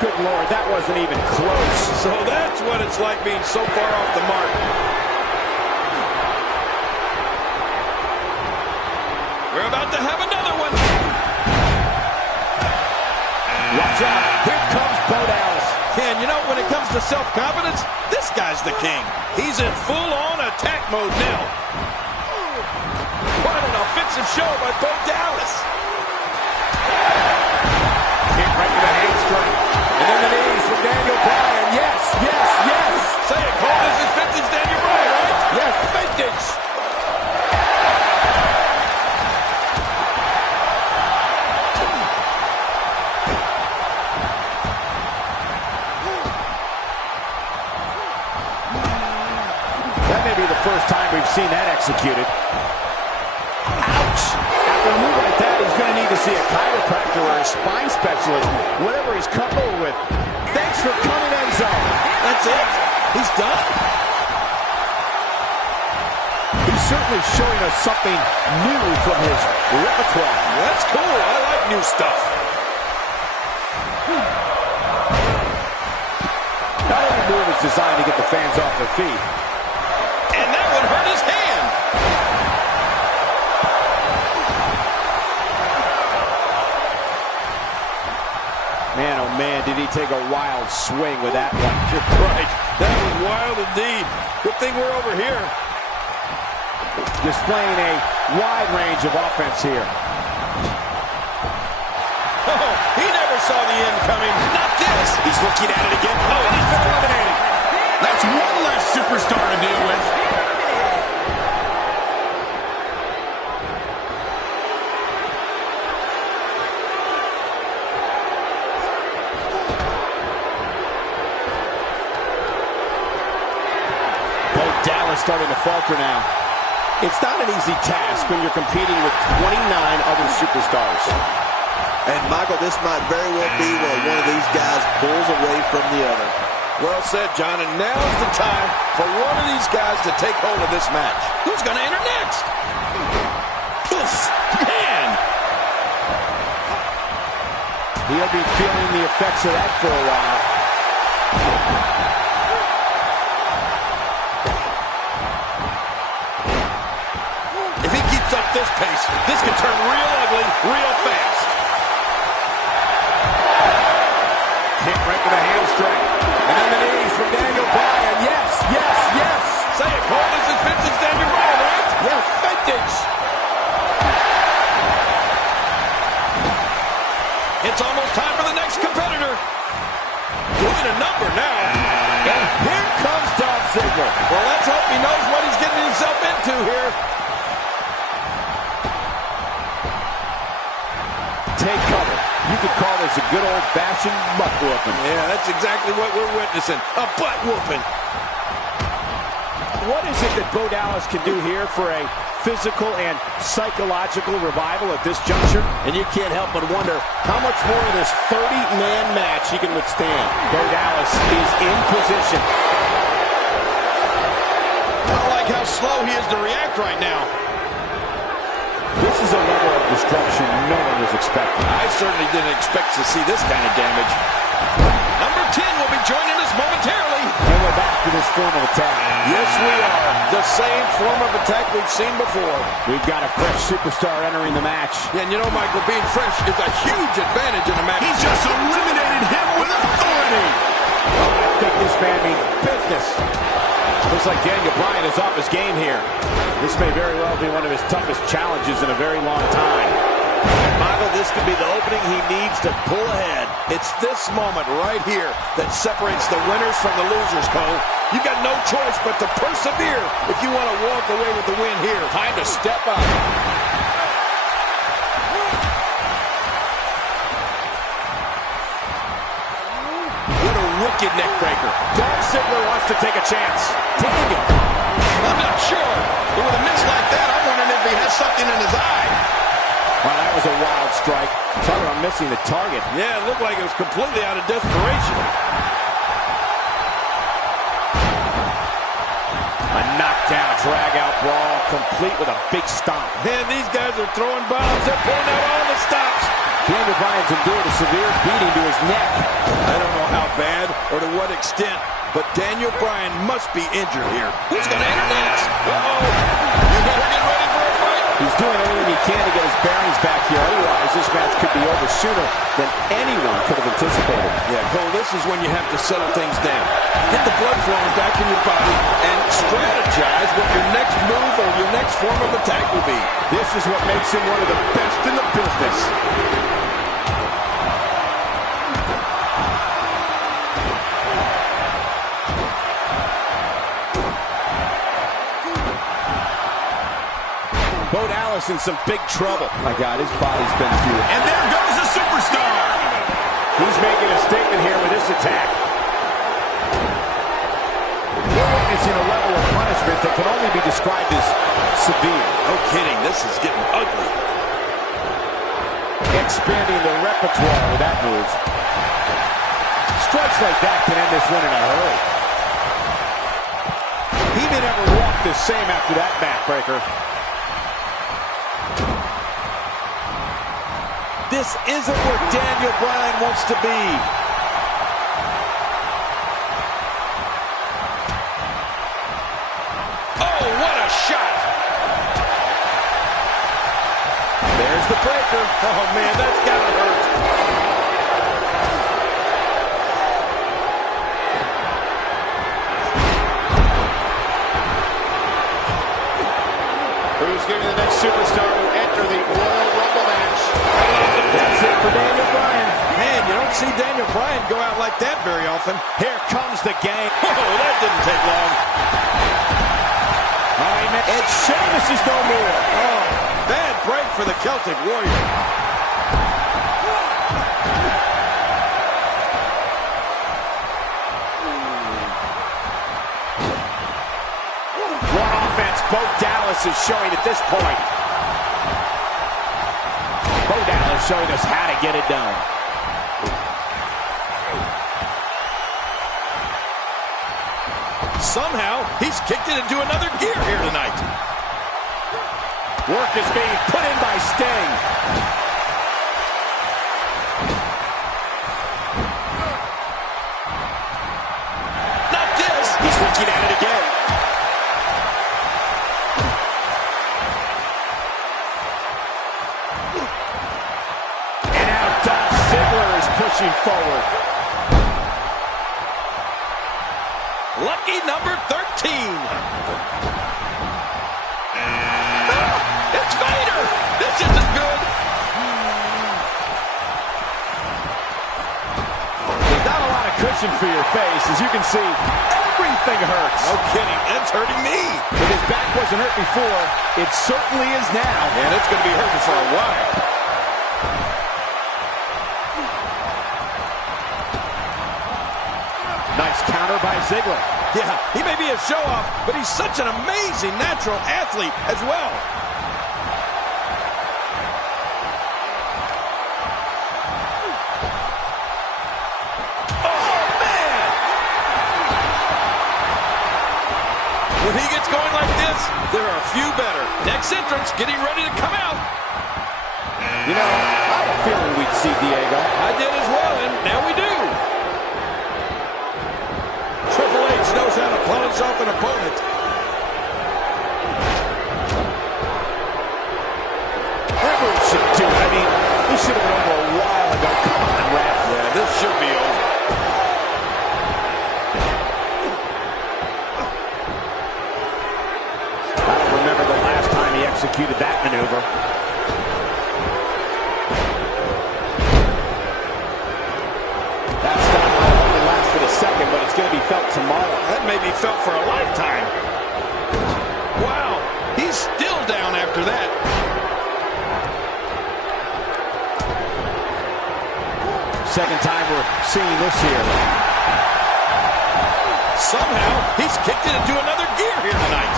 Good Lord, that wasn't even close. So that's what it's like being so far off the mark. We're about to have another one. Watch out. Here comes Bo Dallas. And you know, when it comes to self-confidence, this guy's the king. He's in full-on attack mode now. What an offensive show by Bo Dallas. Kick right to the hamstring. And then the knees from Daniel Bryan. Yes, yes, yes. Say it, Cole. This is vintage Daniel Bryan, right? Yes. Vintage. That may be the first time we've seen that executed. Ouch! After a move like that, he's going to need to see a chiropractor or a spine specialist, whatever he's comfortable with. Thanks for coming, Enzo. That's it. He's done. He's certainly showing us something new from his repertoire. That's cool. I like new stuff. Not every move is designed to get the fans off their feet. And that would hurt his hand. Man, oh man, did he take a wild swing with that one. Right. That was wild indeed. Good thing we're over here. Displaying a wide range of offense here. Oh, he never saw the end coming. Not this. He's looking at it again. Oh, and he's been eliminated. That's one less superstar to deal with. Dallas starting to falter now. It's not an easy task when you're competing with 29 other superstars. And, Michael, this might very well be where one of these guys pulls away from the other. Well said, John, and now's the time for one of these guys to take hold of this match. Who's going to enter next? Oof, man! He'll be feeling the effects of that for a while. If he keeps up this pace, this could turn real ugly real fast. here? Take cover. You could call this a good old-fashioned butt whooping. Yeah, that's exactly what we're witnessing. A butt whooping. What is it that Bo Dallas can do here for a physical and psychological revival at this juncture? And you can't help but wonder how much more of this 30-man match he can withstand. Bo Dallas is in position. I don't like how slow he is to react right now. This is a level of destruction no one was expecting. I certainly didn't expect to see this kind of damage. Number 10 will be joining us momentarily. And we're back to this form of attack. Yes, we are. The same form of attack we've seen before. We've got a fresh superstar entering the match. Yeah, and you know, Michael, being fresh is a huge advantage in a match. He just eliminated him with authority. I think this man means business. Looks like Daniel Bryan is off his game here. This may very well be one of his toughest challenges in a very long time. Michael, this could be the opening he needs to pull ahead. It's this moment right here that separates the winners from the losers, Cole. You got no choice but to persevere if you want to walk away with the win here. Time to step up. What a wicked neck breaker. Dolph Ziggler wants to take a chance. Daniel, I'm not sure. But with a miss like that, I'm wondering if he has something in his eye. Wow, that was a wild strike. Talk about missing the target. Yeah, it looked like it was completely out of desperation. A knockdown, drag-out brawl, complete with a big stomp. Man, these guys are throwing bombs. They're pulling out all the stops. Daniel Bryan's endured a severe beating to his neck. I don't know how bad or to what extent, but Daniel Bryan must be injured here. Who's going to enter next? Uh-oh. You better get ready for a fight. He's doing everything he can to get his bearings back here. Otherwise, this match could be over sooner than anyone could have anticipated. Yeah, Cole, this is when you have to settle things down. Get the blood flowing back in your body and strategize what your next move or your next form of attack will be. This is what makes him one of the best in the business. Bo Dallas in some big trouble. My God, his body's been through it. And there goes the superstar. He's making a statement here with this attack. We're witnessing a level of punishment that can only be described as severe. No kidding, this is getting ugly. Expanding the repertoire with that move. Strikes like that can end this one in a hurry. He may never walk the same after that backbreaker. This isn't where Daniel Bryan wants to be. Oh, what a shot! There's the breaker. Oh, man, that's gotta hurt. Who's going to be the next superstar to enter the Royal Rumble match? That's it for Daniel Bryan. Man, you don't see Daniel Bryan go out like that very often. Here comes the gang. Oh, that didn't take long. And Sheamus is no more. Oh, bad break for the Celtic Warrior. What offense Bo Dallas is showing at this point. Bo Dallas showing us how to get it done. Somehow, he's kicked it into another gear here tonight. Work is being put in by Sting. Not this. He's looking at it again. And now Dolph Ziggler is pushing forward. Lucky number 13. It's Vader. This isn't good. There's not a lot of cushion for your face. As you can see, Everything hurts. No kidding. That's hurting me. If his back wasn't hurt before, it certainly is now. And it's going to be hurting for a while. Nice counter by Ziggler. Yeah, he may be a show-off, but he's such an amazing natural athlete as well. Oh, man! When he gets going like this, there are a few better. Next entrance getting ready to come out. You know, I had a feeling we'd see Diego. I did as well, and now we do. Triple H knows how to polish off an opponent. Whatever it should do. I mean, this should have been over a while ago. Come on, ref. Yeah, this should be over. I don't remember the last time he executed that maneuver. That stop might only lasted a second, but it's going to be felt tomorrow. That may be felt for a lifetime. Wow, he's still down after that. Second time we're seeing this here. Somehow, he's kicked it into another gear here tonight.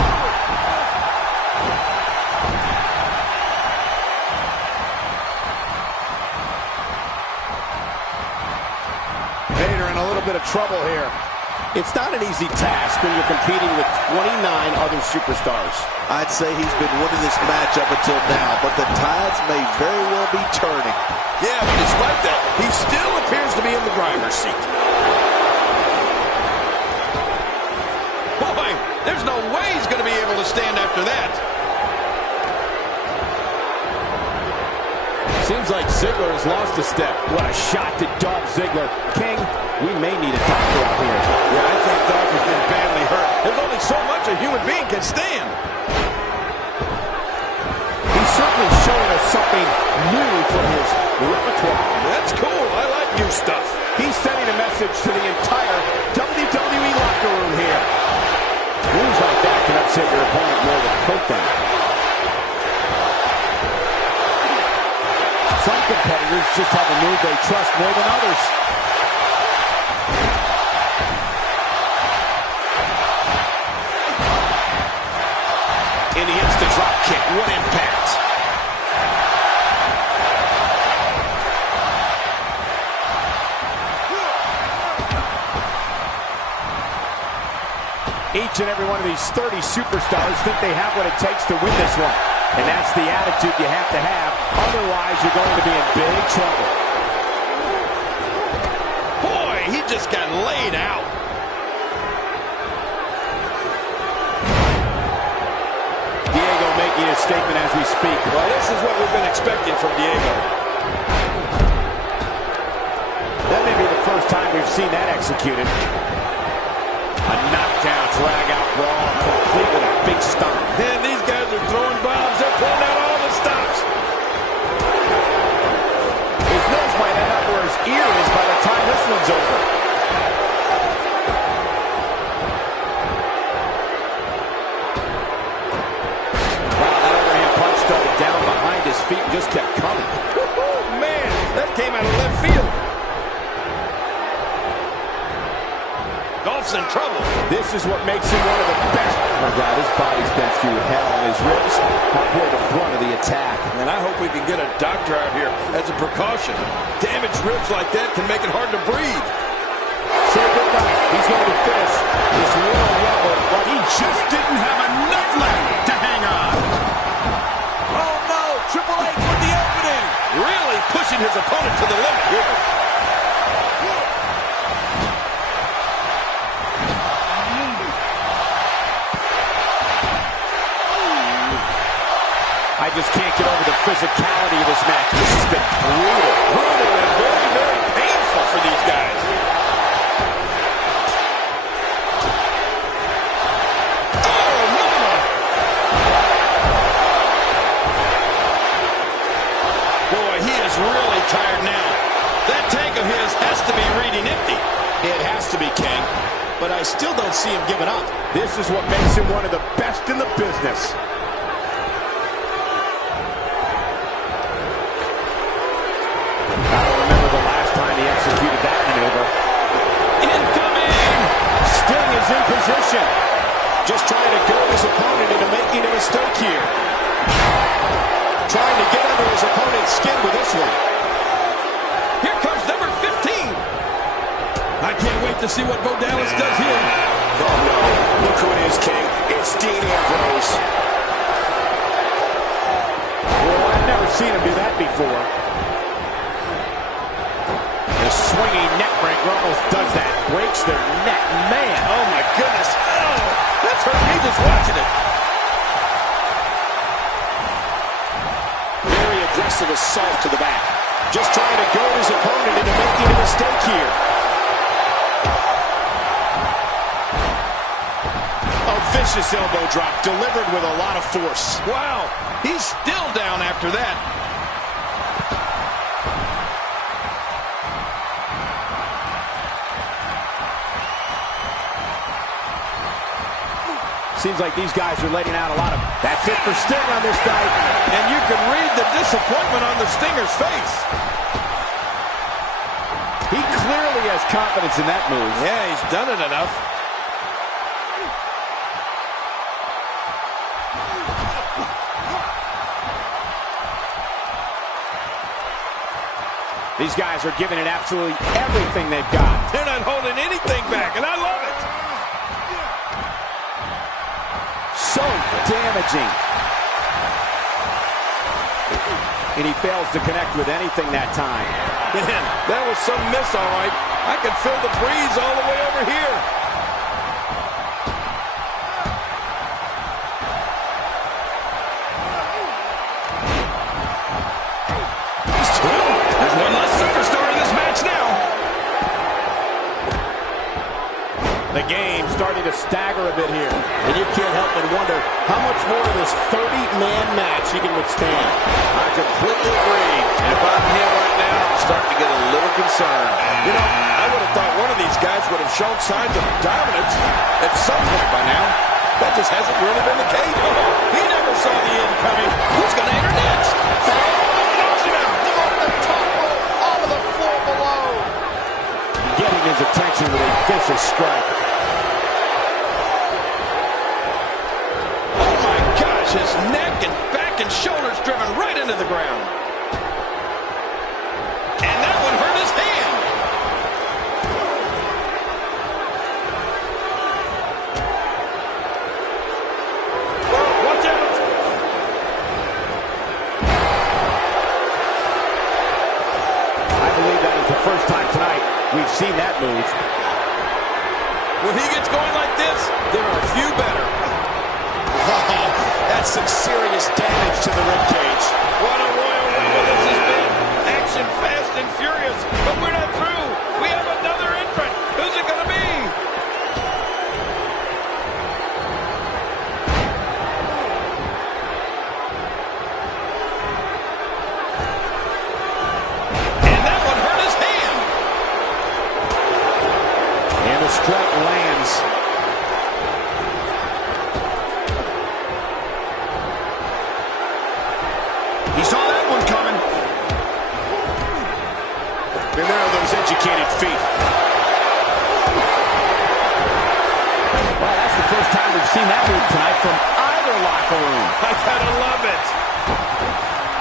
Vader in a little bit of trouble here. It's not an easy task when you're competing with 29 other superstars. I'd say he's been winning this match up until now, but the tides may very well be turning. Yeah, but despite that, he still appears to be in the driver's seat. Boy, there's no way he's going to be able to stand after that. Seems like Ziggler has lost a step. What a shot to Dolph Ziggler. King, we may need a doctor out here. Yeah, I think Dolph has been badly hurt. There's only so much a human being can stand. He's certainly showing us something new from his repertoire. That's cool. I like new stuff. He's sending a message to the entire WWE locker room here. Moves like that can upset your opponent more than hurt them. Some competitors just have a move they trust more than others. And he hits the drop kick. What impact. Each and every one of these 30 superstars think they have what it takes to win this one. And that's the attitude you have to have. Otherwise, you're going to be in big trouble. Boy, he just got laid out. Diego making a statement as we speak. Well, this is what we've been expecting from Diego. That may be the first time we've seen that executed. A knockdown, drag-out brawl, complete with a big stomp. And these guys are throwing bombs. They're pulling out all the stops. His nose might end up where his ear is by the time this one's over. Wow, that overhand punch started down behind his feet and just kept coming. Man, that came out of left field. Dolph's in trouble. This is what makes him one of the best. Oh, God, his body's been through hell, and his ribs are toward the front of the attack. And I hope we can get a doctor out here as a precaution. Damaged ribs like that can make it hard to breathe. Say goodnight. He's going to be finished. This Royal Rumble, but He just didn't have enough left to hang on. Oh, no. Triple H with the opening. Really pushing his opponent to the limit here. I just can't get over the physicality of this match. This has been brutal. Brutal and very, very painful for these guys. Oh, mama! Boy, he is really tired now. That tank of his has to be reading empty. It has to be, King. but I still don't see him giving up. This is what makes him one of the best in the business. I don't remember the last time he executed that maneuver. Incoming! Sting is in position. Just trying to goad his opponent into making a mistake here. Trying to get under his opponent's skin with this one. Here comes number 15. I can't wait to see what Bo Dallas does here. Oh no, look who it is, King. It's Dean Ambrose. Well, I've never seen him do that before. The swinging neck breaker almost does that. Breaks their neck. Man. Oh my goodness. Oh, that's hurt me just watching it. Very aggressive assault to the back. Just trying to goad his opponent into making a mistake here. A vicious elbow drop delivered with a lot of force. Wow, he's still down after that. Seems like these guys are letting out a lot of... That's it for Sting on this night. And you can read the disappointment on the Stinger's face. He clearly has confidence in that move. Yeah, he's done it enough. These guys are giving it absolutely everything they've got. They're not holding anything back, and I love it. So damaging. And he fails to connect with anything that time. Man, that was some miss, all right. I can feel the breeze all the way over here. There's one less superstar in this match now. The game starting to stagger a bit here. And you can't help but wonder how much more of this 30-man match he can withstand. I completely agree. And if I'm him right now, I'm starting to get a little concerned. You know, I would have thought one of these guys would have shown signs of dominance at some point by now. That just hasn't really been the case. He never saw the end coming. Who's going to enter next? Getting his attention with a vicious strike. Oh my gosh, his neck and back and shoulders driven right into the ground. And that one hurt his hand. Watch out. I believe that is the first time tonight we've seen that move. When he gets going like this, there are a few better. That's some serious damage to the ribcage. What a Royal Rumble this has been. Action fast and furious, but we're not through. We have another entrant. Who's it going to be? And that one hurt his hand. And the strike lands. He saw that one coming. And there are those educated feet. Well, that's the first time we've seen that move tonight from either locker room. I gotta love it.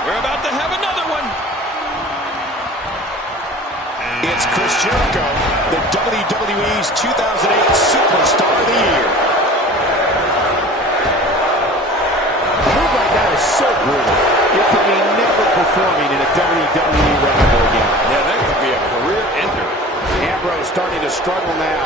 We're about to have another one. It's Chris Jericho, the WWE's 2008 Superstar of the Year. A move like that is so brutal. It could be never performing in a WWE ring ever again. Yeah, that could be a career ender. Ambrose starting to struggle now.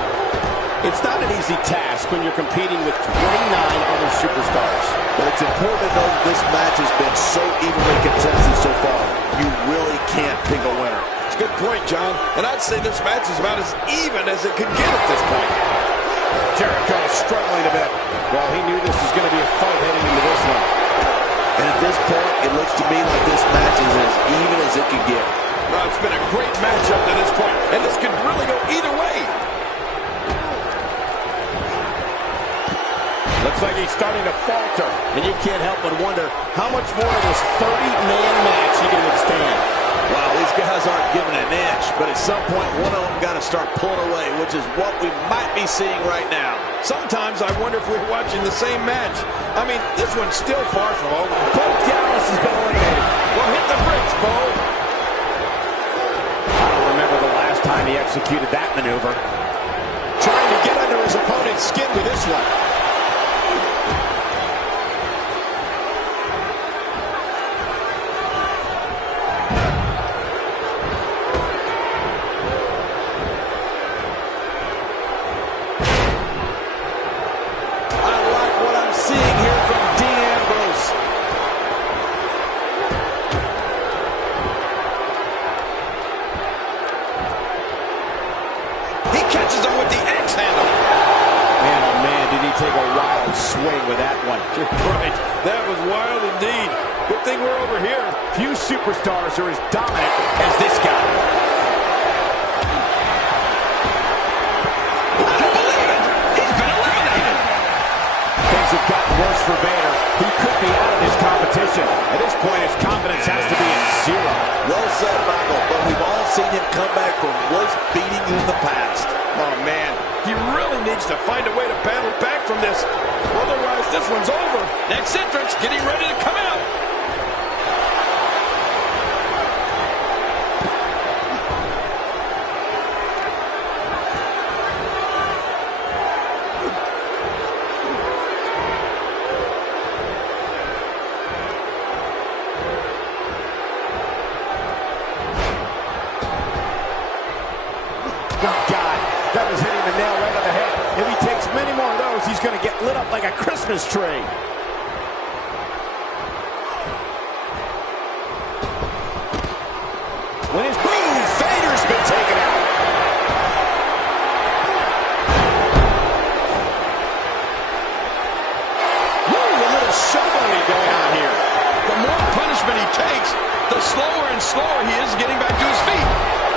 It's not an easy task when you're competing with 29 other superstars. But it's important to know that this match has been so evenly contested so far. You really can't pick a winner. It's a good point, John. And I'd say this match is about as even as it could get at this point. Jericho struggling a bit. Well, he knew this was going to be a fight heading into this one. And at this point, it looks to me like this match is as even as it could get. Well, it's been a great match up to this point, and this could really go either way. looks like he's starting to falter. And you can't help but wonder how much more of this 30-man match he can withstand. Wow, these guys aren't giving an inch, but at some point, one of them got to start pulling away, which is what we might be seeing right now. Sometimes I wonder if we're watching the same match. I mean, this one's still far from over. Bo Dallas has been eliminated. Well, hit the bricks, Bo. I don't remember the last time he executed that maneuver. Trying to get under his opponent's skin with this one. Take a wild swing with that one. Right. That was wild indeed. Good thing we're over here. Few superstars are as dominant as this guy. I don't believe it. He's been eliminated. Things have gotten worse for Vader. He could be out of this competition. At this point, his confidence has to be at zero. Well said, Michael, but we've all seen him come back from worse beating in the past. Oh, man. He really needs to find a way to battle back from this. Otherwise, this one's over. Next entrance, getting ready to come out. Oh, God. That was hitting the nail right on the head. If he takes many more of those, he's going to get lit up like a Christmas tree. When his boom, Vader's been taken out. Woo, a little showboating going on here. The more punishment he takes, the slower and slower he is getting back to his feet.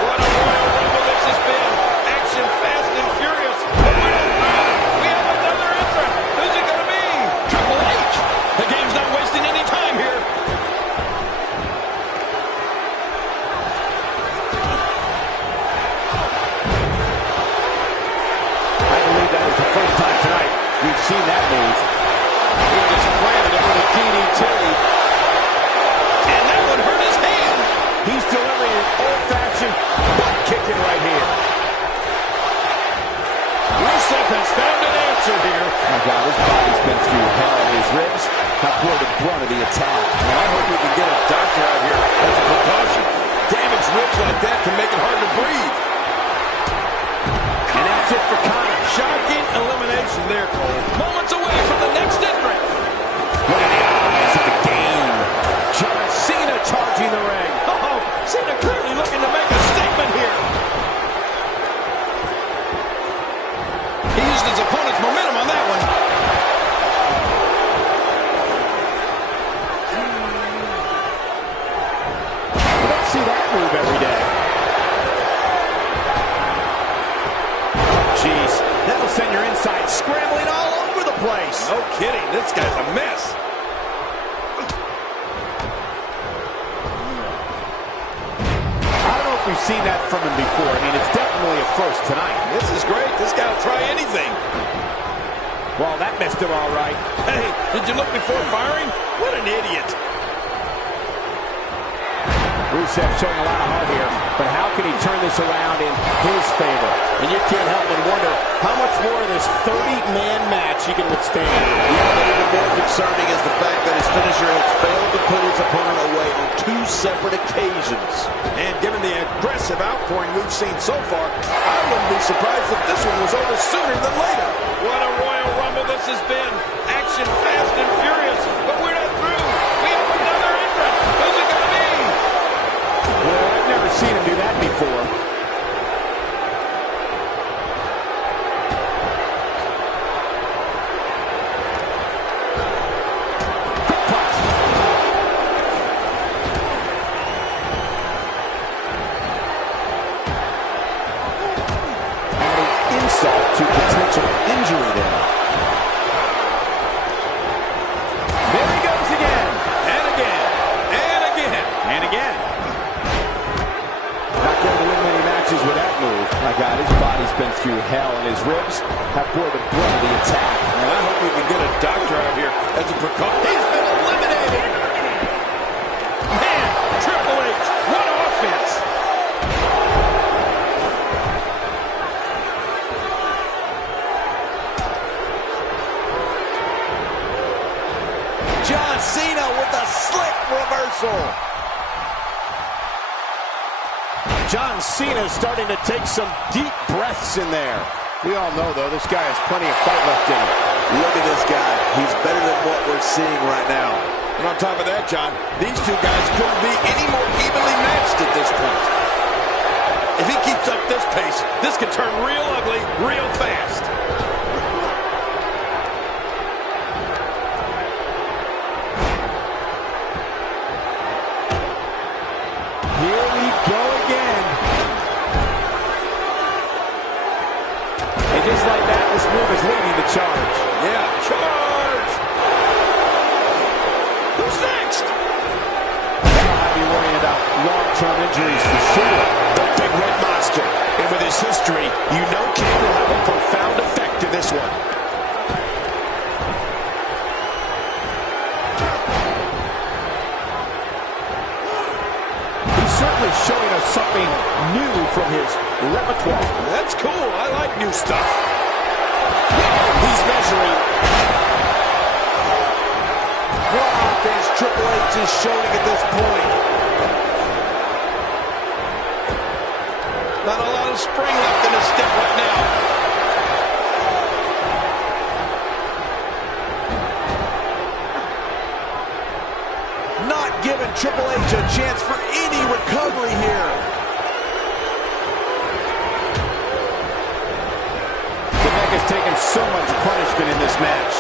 What a Royal Rumble this has been. Action fast and furious. But we're not through. We have another entrant. Who's it going to be? Triple H. The game's not wasting any time here. I believe that is the first time tonight we've seen that move. He just planted him with a DDT. And that one hurt his hand. He's delivering an old-fashioned butt kicking right here. Rusev has found an answer here. Oh, God, his body's been through hell. His ribs have bore the brunt of the attack. And I hope we can get a doctor out here as a precaution. Damaged ribs like that can make it hard to breathe. And that's it for Connor. Shocking elimination there, Cole. Moments away from the next entrant. Look at the eyes of the game. John Cena charging the ring. Oh, Cena clearly looking to make a statement here. He used his opponent's momentum on that one. You don't see that move every day. Jeez, that'll send your insides scrambling all over the place. No kidding. This guy's a mess. I don't know if we've seen that from him before. I mean, it's definitely a first tonight. This is great. This guy will try anything. Well, that missed him all right. Hey, did you look before firing? What an idiot. Rusev showing a lot of heart here, but how can he turn this around in his favor? And you can't help but wonder how much more of this 30-man match he can withstand. Yeah, but even more concerning is the fact that his finisher has failed to put his opponent away on 2 separate occasions. And given the aggressive outpouring we've seen so far, I wouldn't be surprised if this one was over sooner than later. What a Royal Rumble this has been. Action fast and furious, but we're not through. We have another entrant. Who's it going to be? Well, I've never seen him do that before. Quick punch. Adding insult to potential injury there. brunt of the attack. And I hope we can get a doctor out here as a precaution. He's been eliminated! Man, Triple H, what offense! John Cena with a slick reversal. John Cena starting to take some deep breaths in there. We all know, though, this guy has plenty of fight left in him. Look at this guy. He's better than what we're seeing right now. And on top of that, John, these two guys couldn't be any more evenly matched at this point. If he keeps up this pace, this could turn real ugly real fast. Here we go again. And just like that, this move is leading the charge. Yeah, charge! Who's next? I'll be worrying about long-term injuries for sure. The big red monster. And with his history, you know Kane will have a profound effect to this one. He's certainly showing us something new from his repertoire. That's cool. I like new stuff. He's measuring. What offense Triple H is showing at this point? Not a lot of spring left in his step right now. Not giving Triple H a chance for any recovery here. Quebec has taken so much punishment in this match.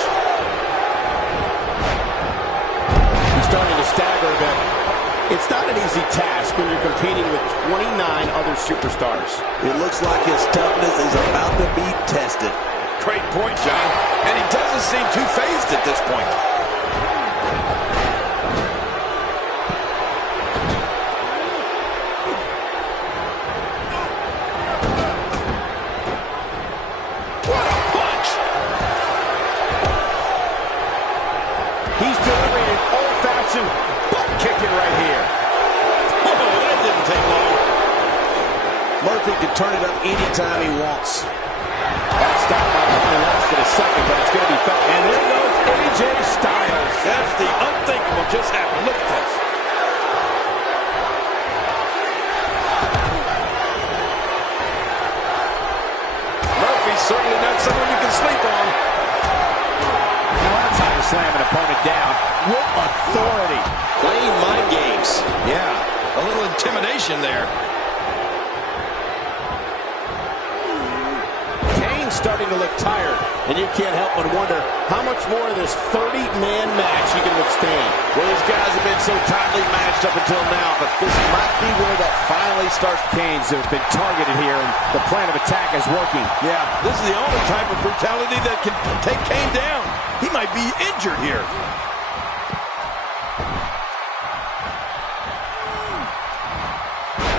He's starting to stagger a bit. It's not an easy task when you're competing with 29 other superstars. It looks like his toughness is about to be tested. Great point, John. And he doesn't seem too phased at this point. What a punch! He's delivering an old-fashioned butt kicking right here. Whoa, that didn't take long. Murphy can turn it up anytime he wants. That stop might have only lasted a second, but it's going to be felt. And there goes AJ Styles. That's the unthinkable just happened. Look at this. Murphy's certainly not someone you can sleep on. Now that's how to slam an opponent down with authority. Playing mind games. Yeah, a little intimidation there. Kane's starting to look tired, and you can't help but wonder how much more of this 30-man match he can withstand. Well, these guys have been so tightly matched up until now, but this might be where that finally starts. Kane's have been targeted here, and the plan of attack is working. Yeah, this is the only type of brutality that can take Kane down. He might be injured here.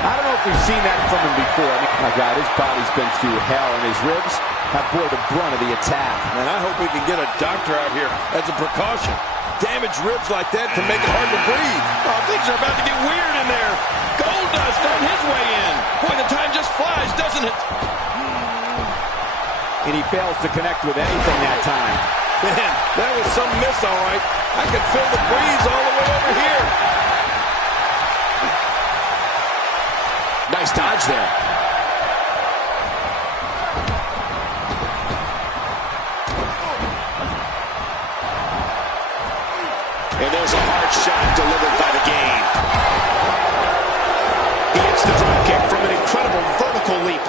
I don't know if we've seen that from him before. I mean, my God, his body's been through hell, and his ribs have bore the brunt of the attack. And I hope we can get a doctor out here as a precaution. Damaged ribs like that can make it hard to breathe. Oh, things are about to get weird in there. Goldust on his way in. Boy, the time just flies, doesn't it? And he fails to connect with anything that time. Man, that was some miss, all right. I could feel the breeze all the way over here. Nice dodge there. And there's a hard shot delivered by the game. He hits the drop kick from an incredible vertical leap.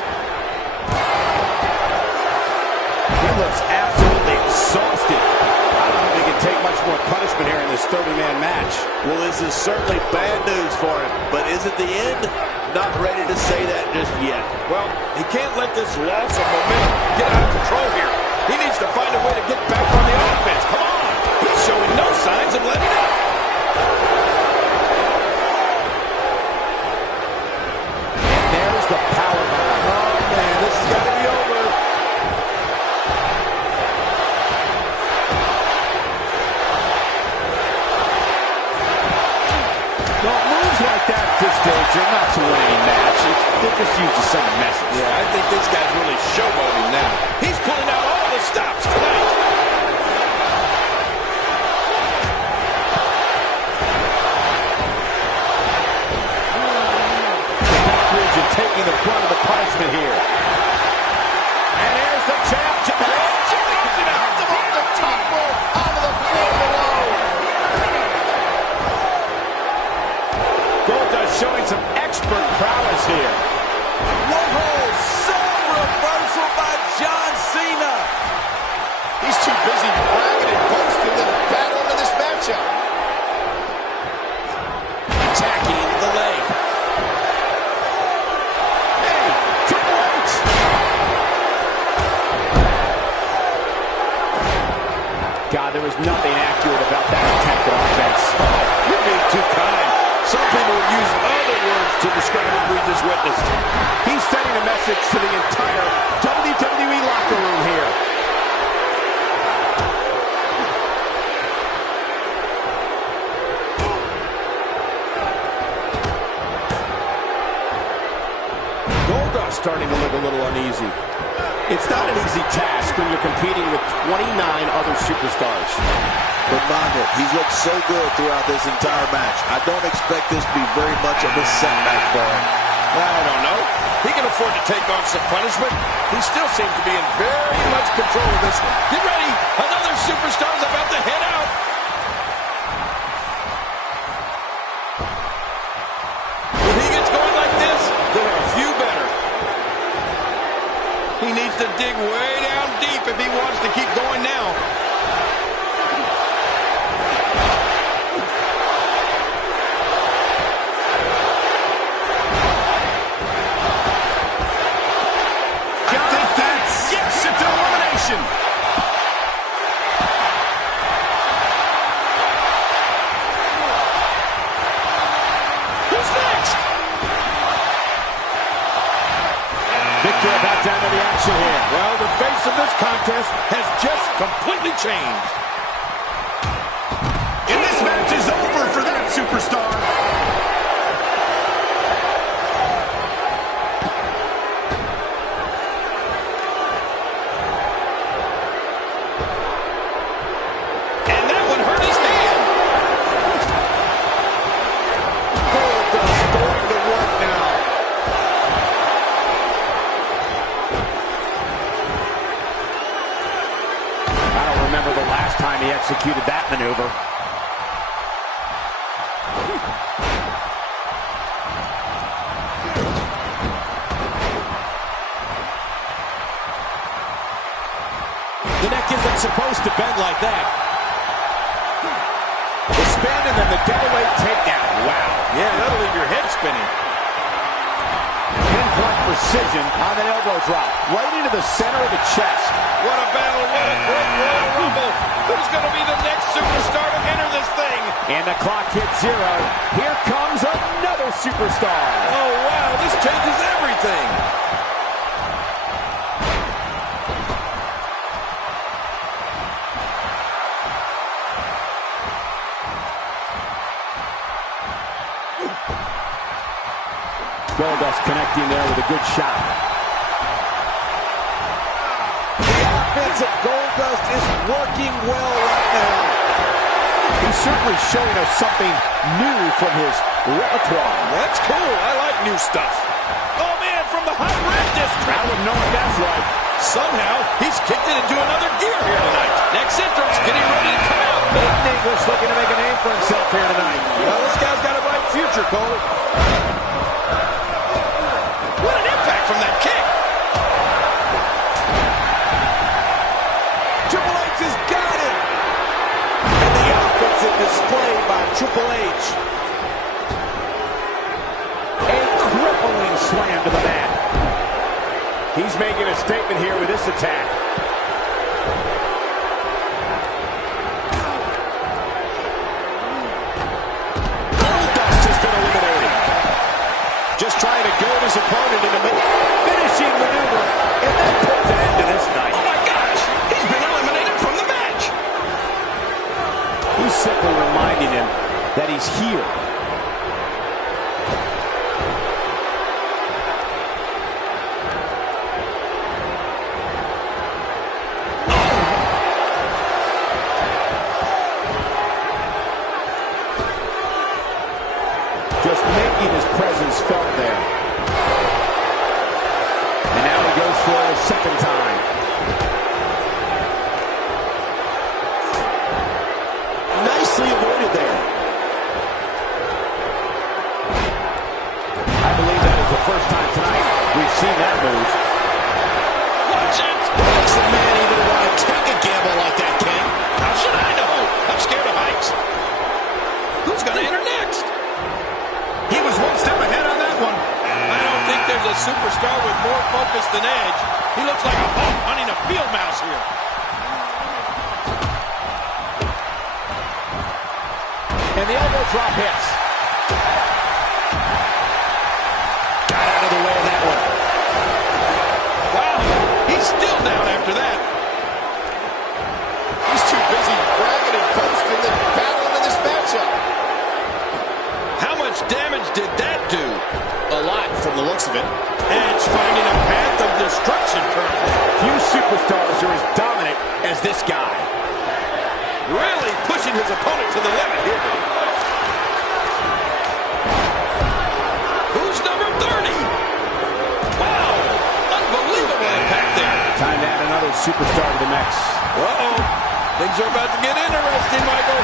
He looks absolutely exhausted. I don't think he can take much more punishment here in this 30-man match. Well, this is certainly bad news for him, but is it the end? Not ready to say that just yet. Well, he can't let this loss of momentum get out of control here. He needs to find a way to get back on the offense. Come on. He's showing no signs of letting up. And there's the power bomb. Oh, man, this has got to be over. Mister, not to win any match. They're just used to send a message. Yeah, I think this guy's really showboating now. He's pulling out all the stops tonight. The back region taking the brunt of the punishment here. And here's the champ. Showing some expert prowess here. Whoa, some reversal by John Cena. He's too busy bragging and boasting to battle into this matchup. Attacking the leg. Hey, Triple H. God, there was nothing accurate about that attempted offense. You're being too kind. Some people would use other words to describe what we just witnessed. He's sending a message to the entire WWE locker room here. Goldust starting to look a little uneasy. It's not an easy task when you're competing with 29 other superstars. Reminder, he's looked so good throughout this entire match. I don't expect this to be very much of a setback for him. I don't know. He can afford to take on some punishment. He still seems to be in very much control of this one. Get ready. Another superstar's about to head out. When he gets going like this, there are a few better. He needs to dig way down deep if he wants to keep going now. Victor about down to the action here. Well, the face of this contest has just completely changed. And this match is over for that superstar. And that one hurt his hand. Goldust going to work now. I don't remember the last time he executed that maneuver. The neck isn't supposed to bend like that. The spin and then the double-leg takedown. Wow. Yeah, that'll leave your head spinning. Pinpoint precision on that elbow drop. Right into the center of the chest. What a battle. What a great Royal Rumble. Who's going to be the next superstar to enter this thing? And the clock hits 0. Here comes another superstar. Oh, wow. This changes everything. Goldust connecting there with a good shot. The offense of Goldust is working well right now. He's certainly showing us something new from his repertoire. That's cool. I like new stuff. Oh, man, from the hot red district. I wouldn't know what that's like. Somehow, he's kicked it into another gear here tonight. Next entrance getting ready to come out. Aiden English looking to make a name for himself here tonight. Well, this guy's got a bright future, Cole. What an impact from that kick. Triple H has got it. And the offensive display by Triple H. A crippling slam to the mat. He's making a statement here with this attack. Goldust has been eliminated. Just trying to goad his opponent into Finishing maneuver, and that puts an end to this night. Oh, my gosh. He's been eliminated from the match. He's simply reminding him that he's here. And the elbow drop hits. Got out of the way of that one. Wow, he's still down after that. He's too busy bragging and boasting than battling in this matchup. How much damage did that do? A lot from the looks of it. Edge finding a path of destruction currently. Few superstars are as dominant as this guy. Really pushing his opponent to the limit here. Who's number 30? Wow, unbelievable impact there. Time to add another superstar to the mix. Uh-oh, things are about to get interesting, Michael.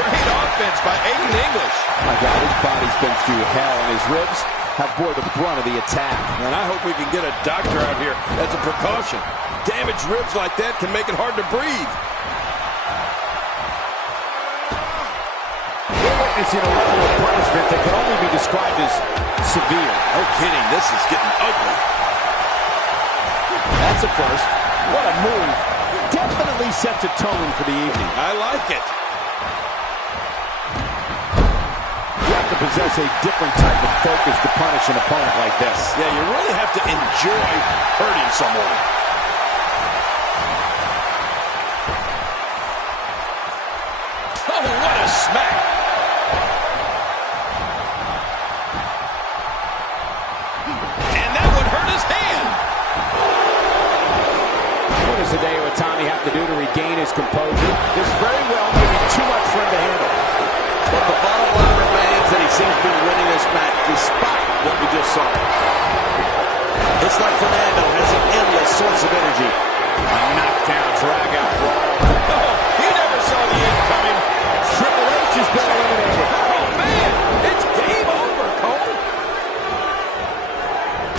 Great offense by Aiden English. My God, his body's been through hell, and his ribs have bore the brunt of the attack. And I hope we can get a doctor out here as a precaution. Damaged ribs like that can make it hard to breathe. We're witnessing a level of punishment that can only be described as severe. No kidding, this is getting ugly. That's a first. What a move. Definitely sets a tone for the evening. I like it. You have to possess a different type of focus to punish an opponent like this. Yeah, you really have to enjoy hurting someone. Oh, what a smack. And that would hurt his hand. What does Hideo Itami have to do to regain his composure? This very well may be too much for him to handle. But the bottom line remains that he seems to be winning this match despite what we just saw. It's like Fernando has an endless source of energy. A knockdown, drag-out brawl. Oh, he never saw the end coming. Triple H has been eliminated. Oh, man, it's game over, Cole.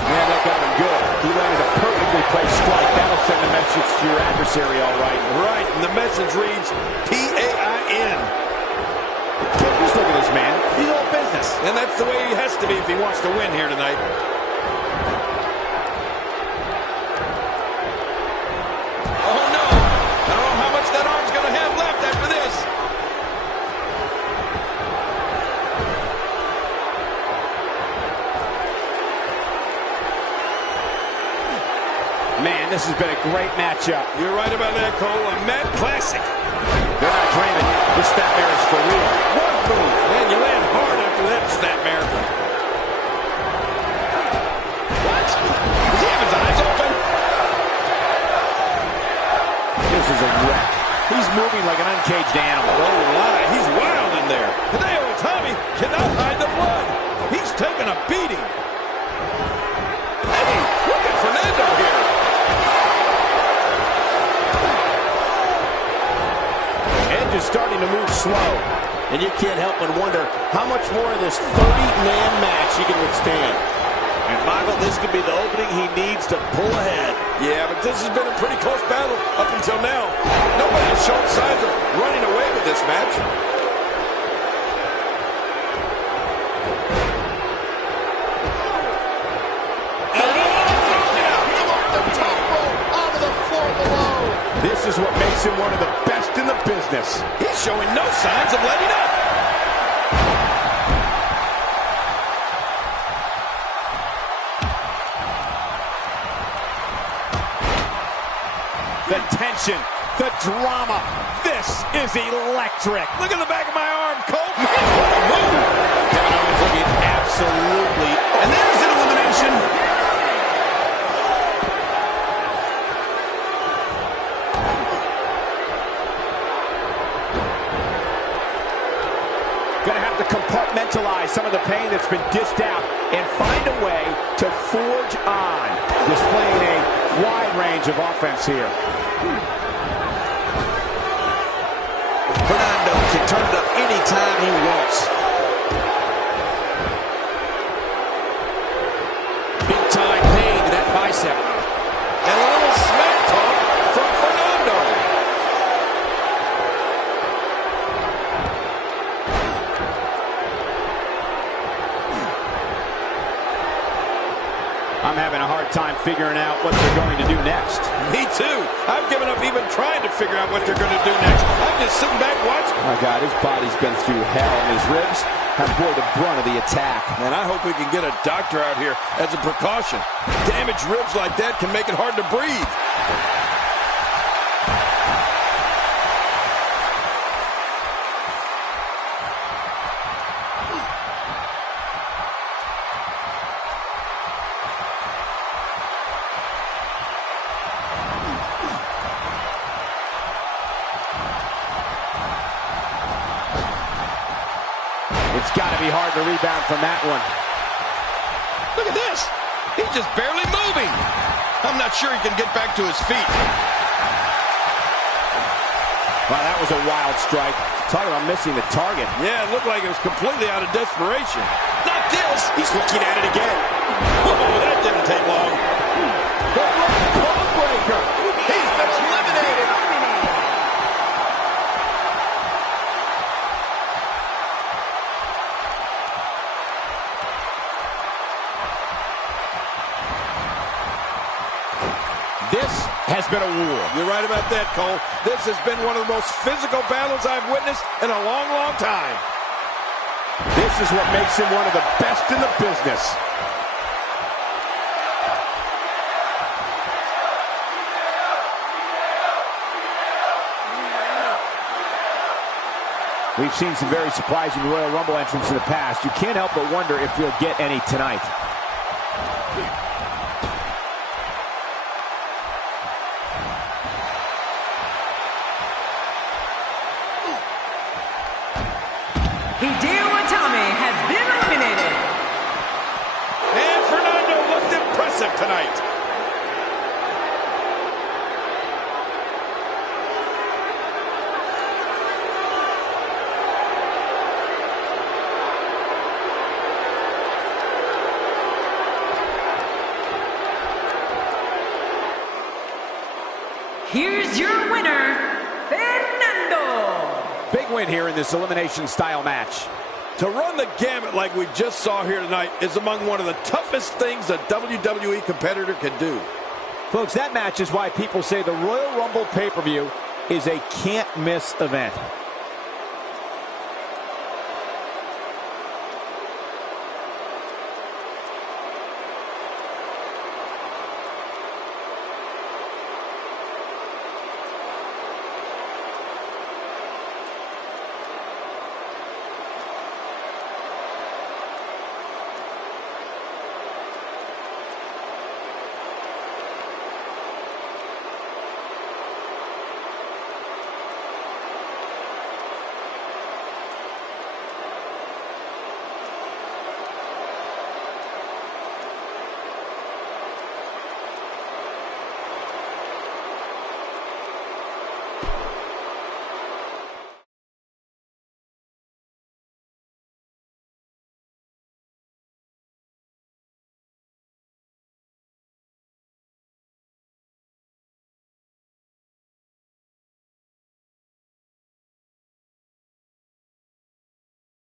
Man, that got him good. He landed a perfectly placed strike. That'll send a message to your adversary, all right. Right, and the message reads P-A-I-N. Just look at this man. He's all business. And that's the way he has to be if he wants to win here tonight. Oh, no. I don't know how much that arm's going to have left after this. Man, this has been a great matchup. You're right about that, Cole. A Matt Classic. They're not dreaming. This snapmare is for real. One move. Man, you land hard after that snapmare. What? Does he have his eyes open? This is a wreck. He's moving like an uncaged animal. Oh, my. He's wild in there. Hideo Itami cannot hide the blood. He's taking a beating. Hey, look at Fernando here. Edge is starting to move slow. And you can't help but wonder how much more of this 30-man match he can withstand. And Michael, this could be the opening he needs to pull ahead. Yeah, but this has been a pretty close battle up until now. Nobody has shown signs of running away with this match. This is what makes him one of the best in the business. He's showing no signs of letting up. The tension, the drama. This is electric. Look at the back of my arm, Cole. Man, what a move. Kevin Owens looking absolutely. And there's an elimination. Gonna have to compartmentalize some of the pain that's been dished out and find a way to forge on, displaying a wide range of offense here. Fernando can turn it up anytime he wants. Big time pain to that bicep. And a little smack talk from Fernando. I'm having a hard time figuring out what they're going to do next. Me too. I've given up even trying to figure out what they're going to do next. I'm just sitting back watching. Oh, my God, his body's been through hell, and his ribs have bore the brunt of the attack. Man, I hope we can get a doctor out here as a precaution. Damaged ribs like that can make it hard to breathe. It's got to be hard to rebound from that one. Look at this. He's just barely moving. I'm not sure he can get back to his feet. Wow, that was a wild strike. Talk about missing the target. Yeah, it looked like it was completely out of desperation. Not this. He's looking at it again. Whoa, that didn't take long. The code breaker. He's been eliminated. This has been a war. You're right about that, Cole. This has been one of the most physical battles I've witnessed in a long, long time. This is what makes him one of the best in the business. We've seen some very surprising Royal Rumble entrants in the past. You can't help but wonder if we'll get any tonight. Hideo Itami has been eliminated. And Fernando looked impressive tonight. Here's your winner, Fernando. Big win here in this elimination style match. To run the gamut like we just saw here tonight is among one of the toughest things a WWE competitor can do. Folks, that match is why people say the Royal Rumble pay-per-view is a can't-miss event.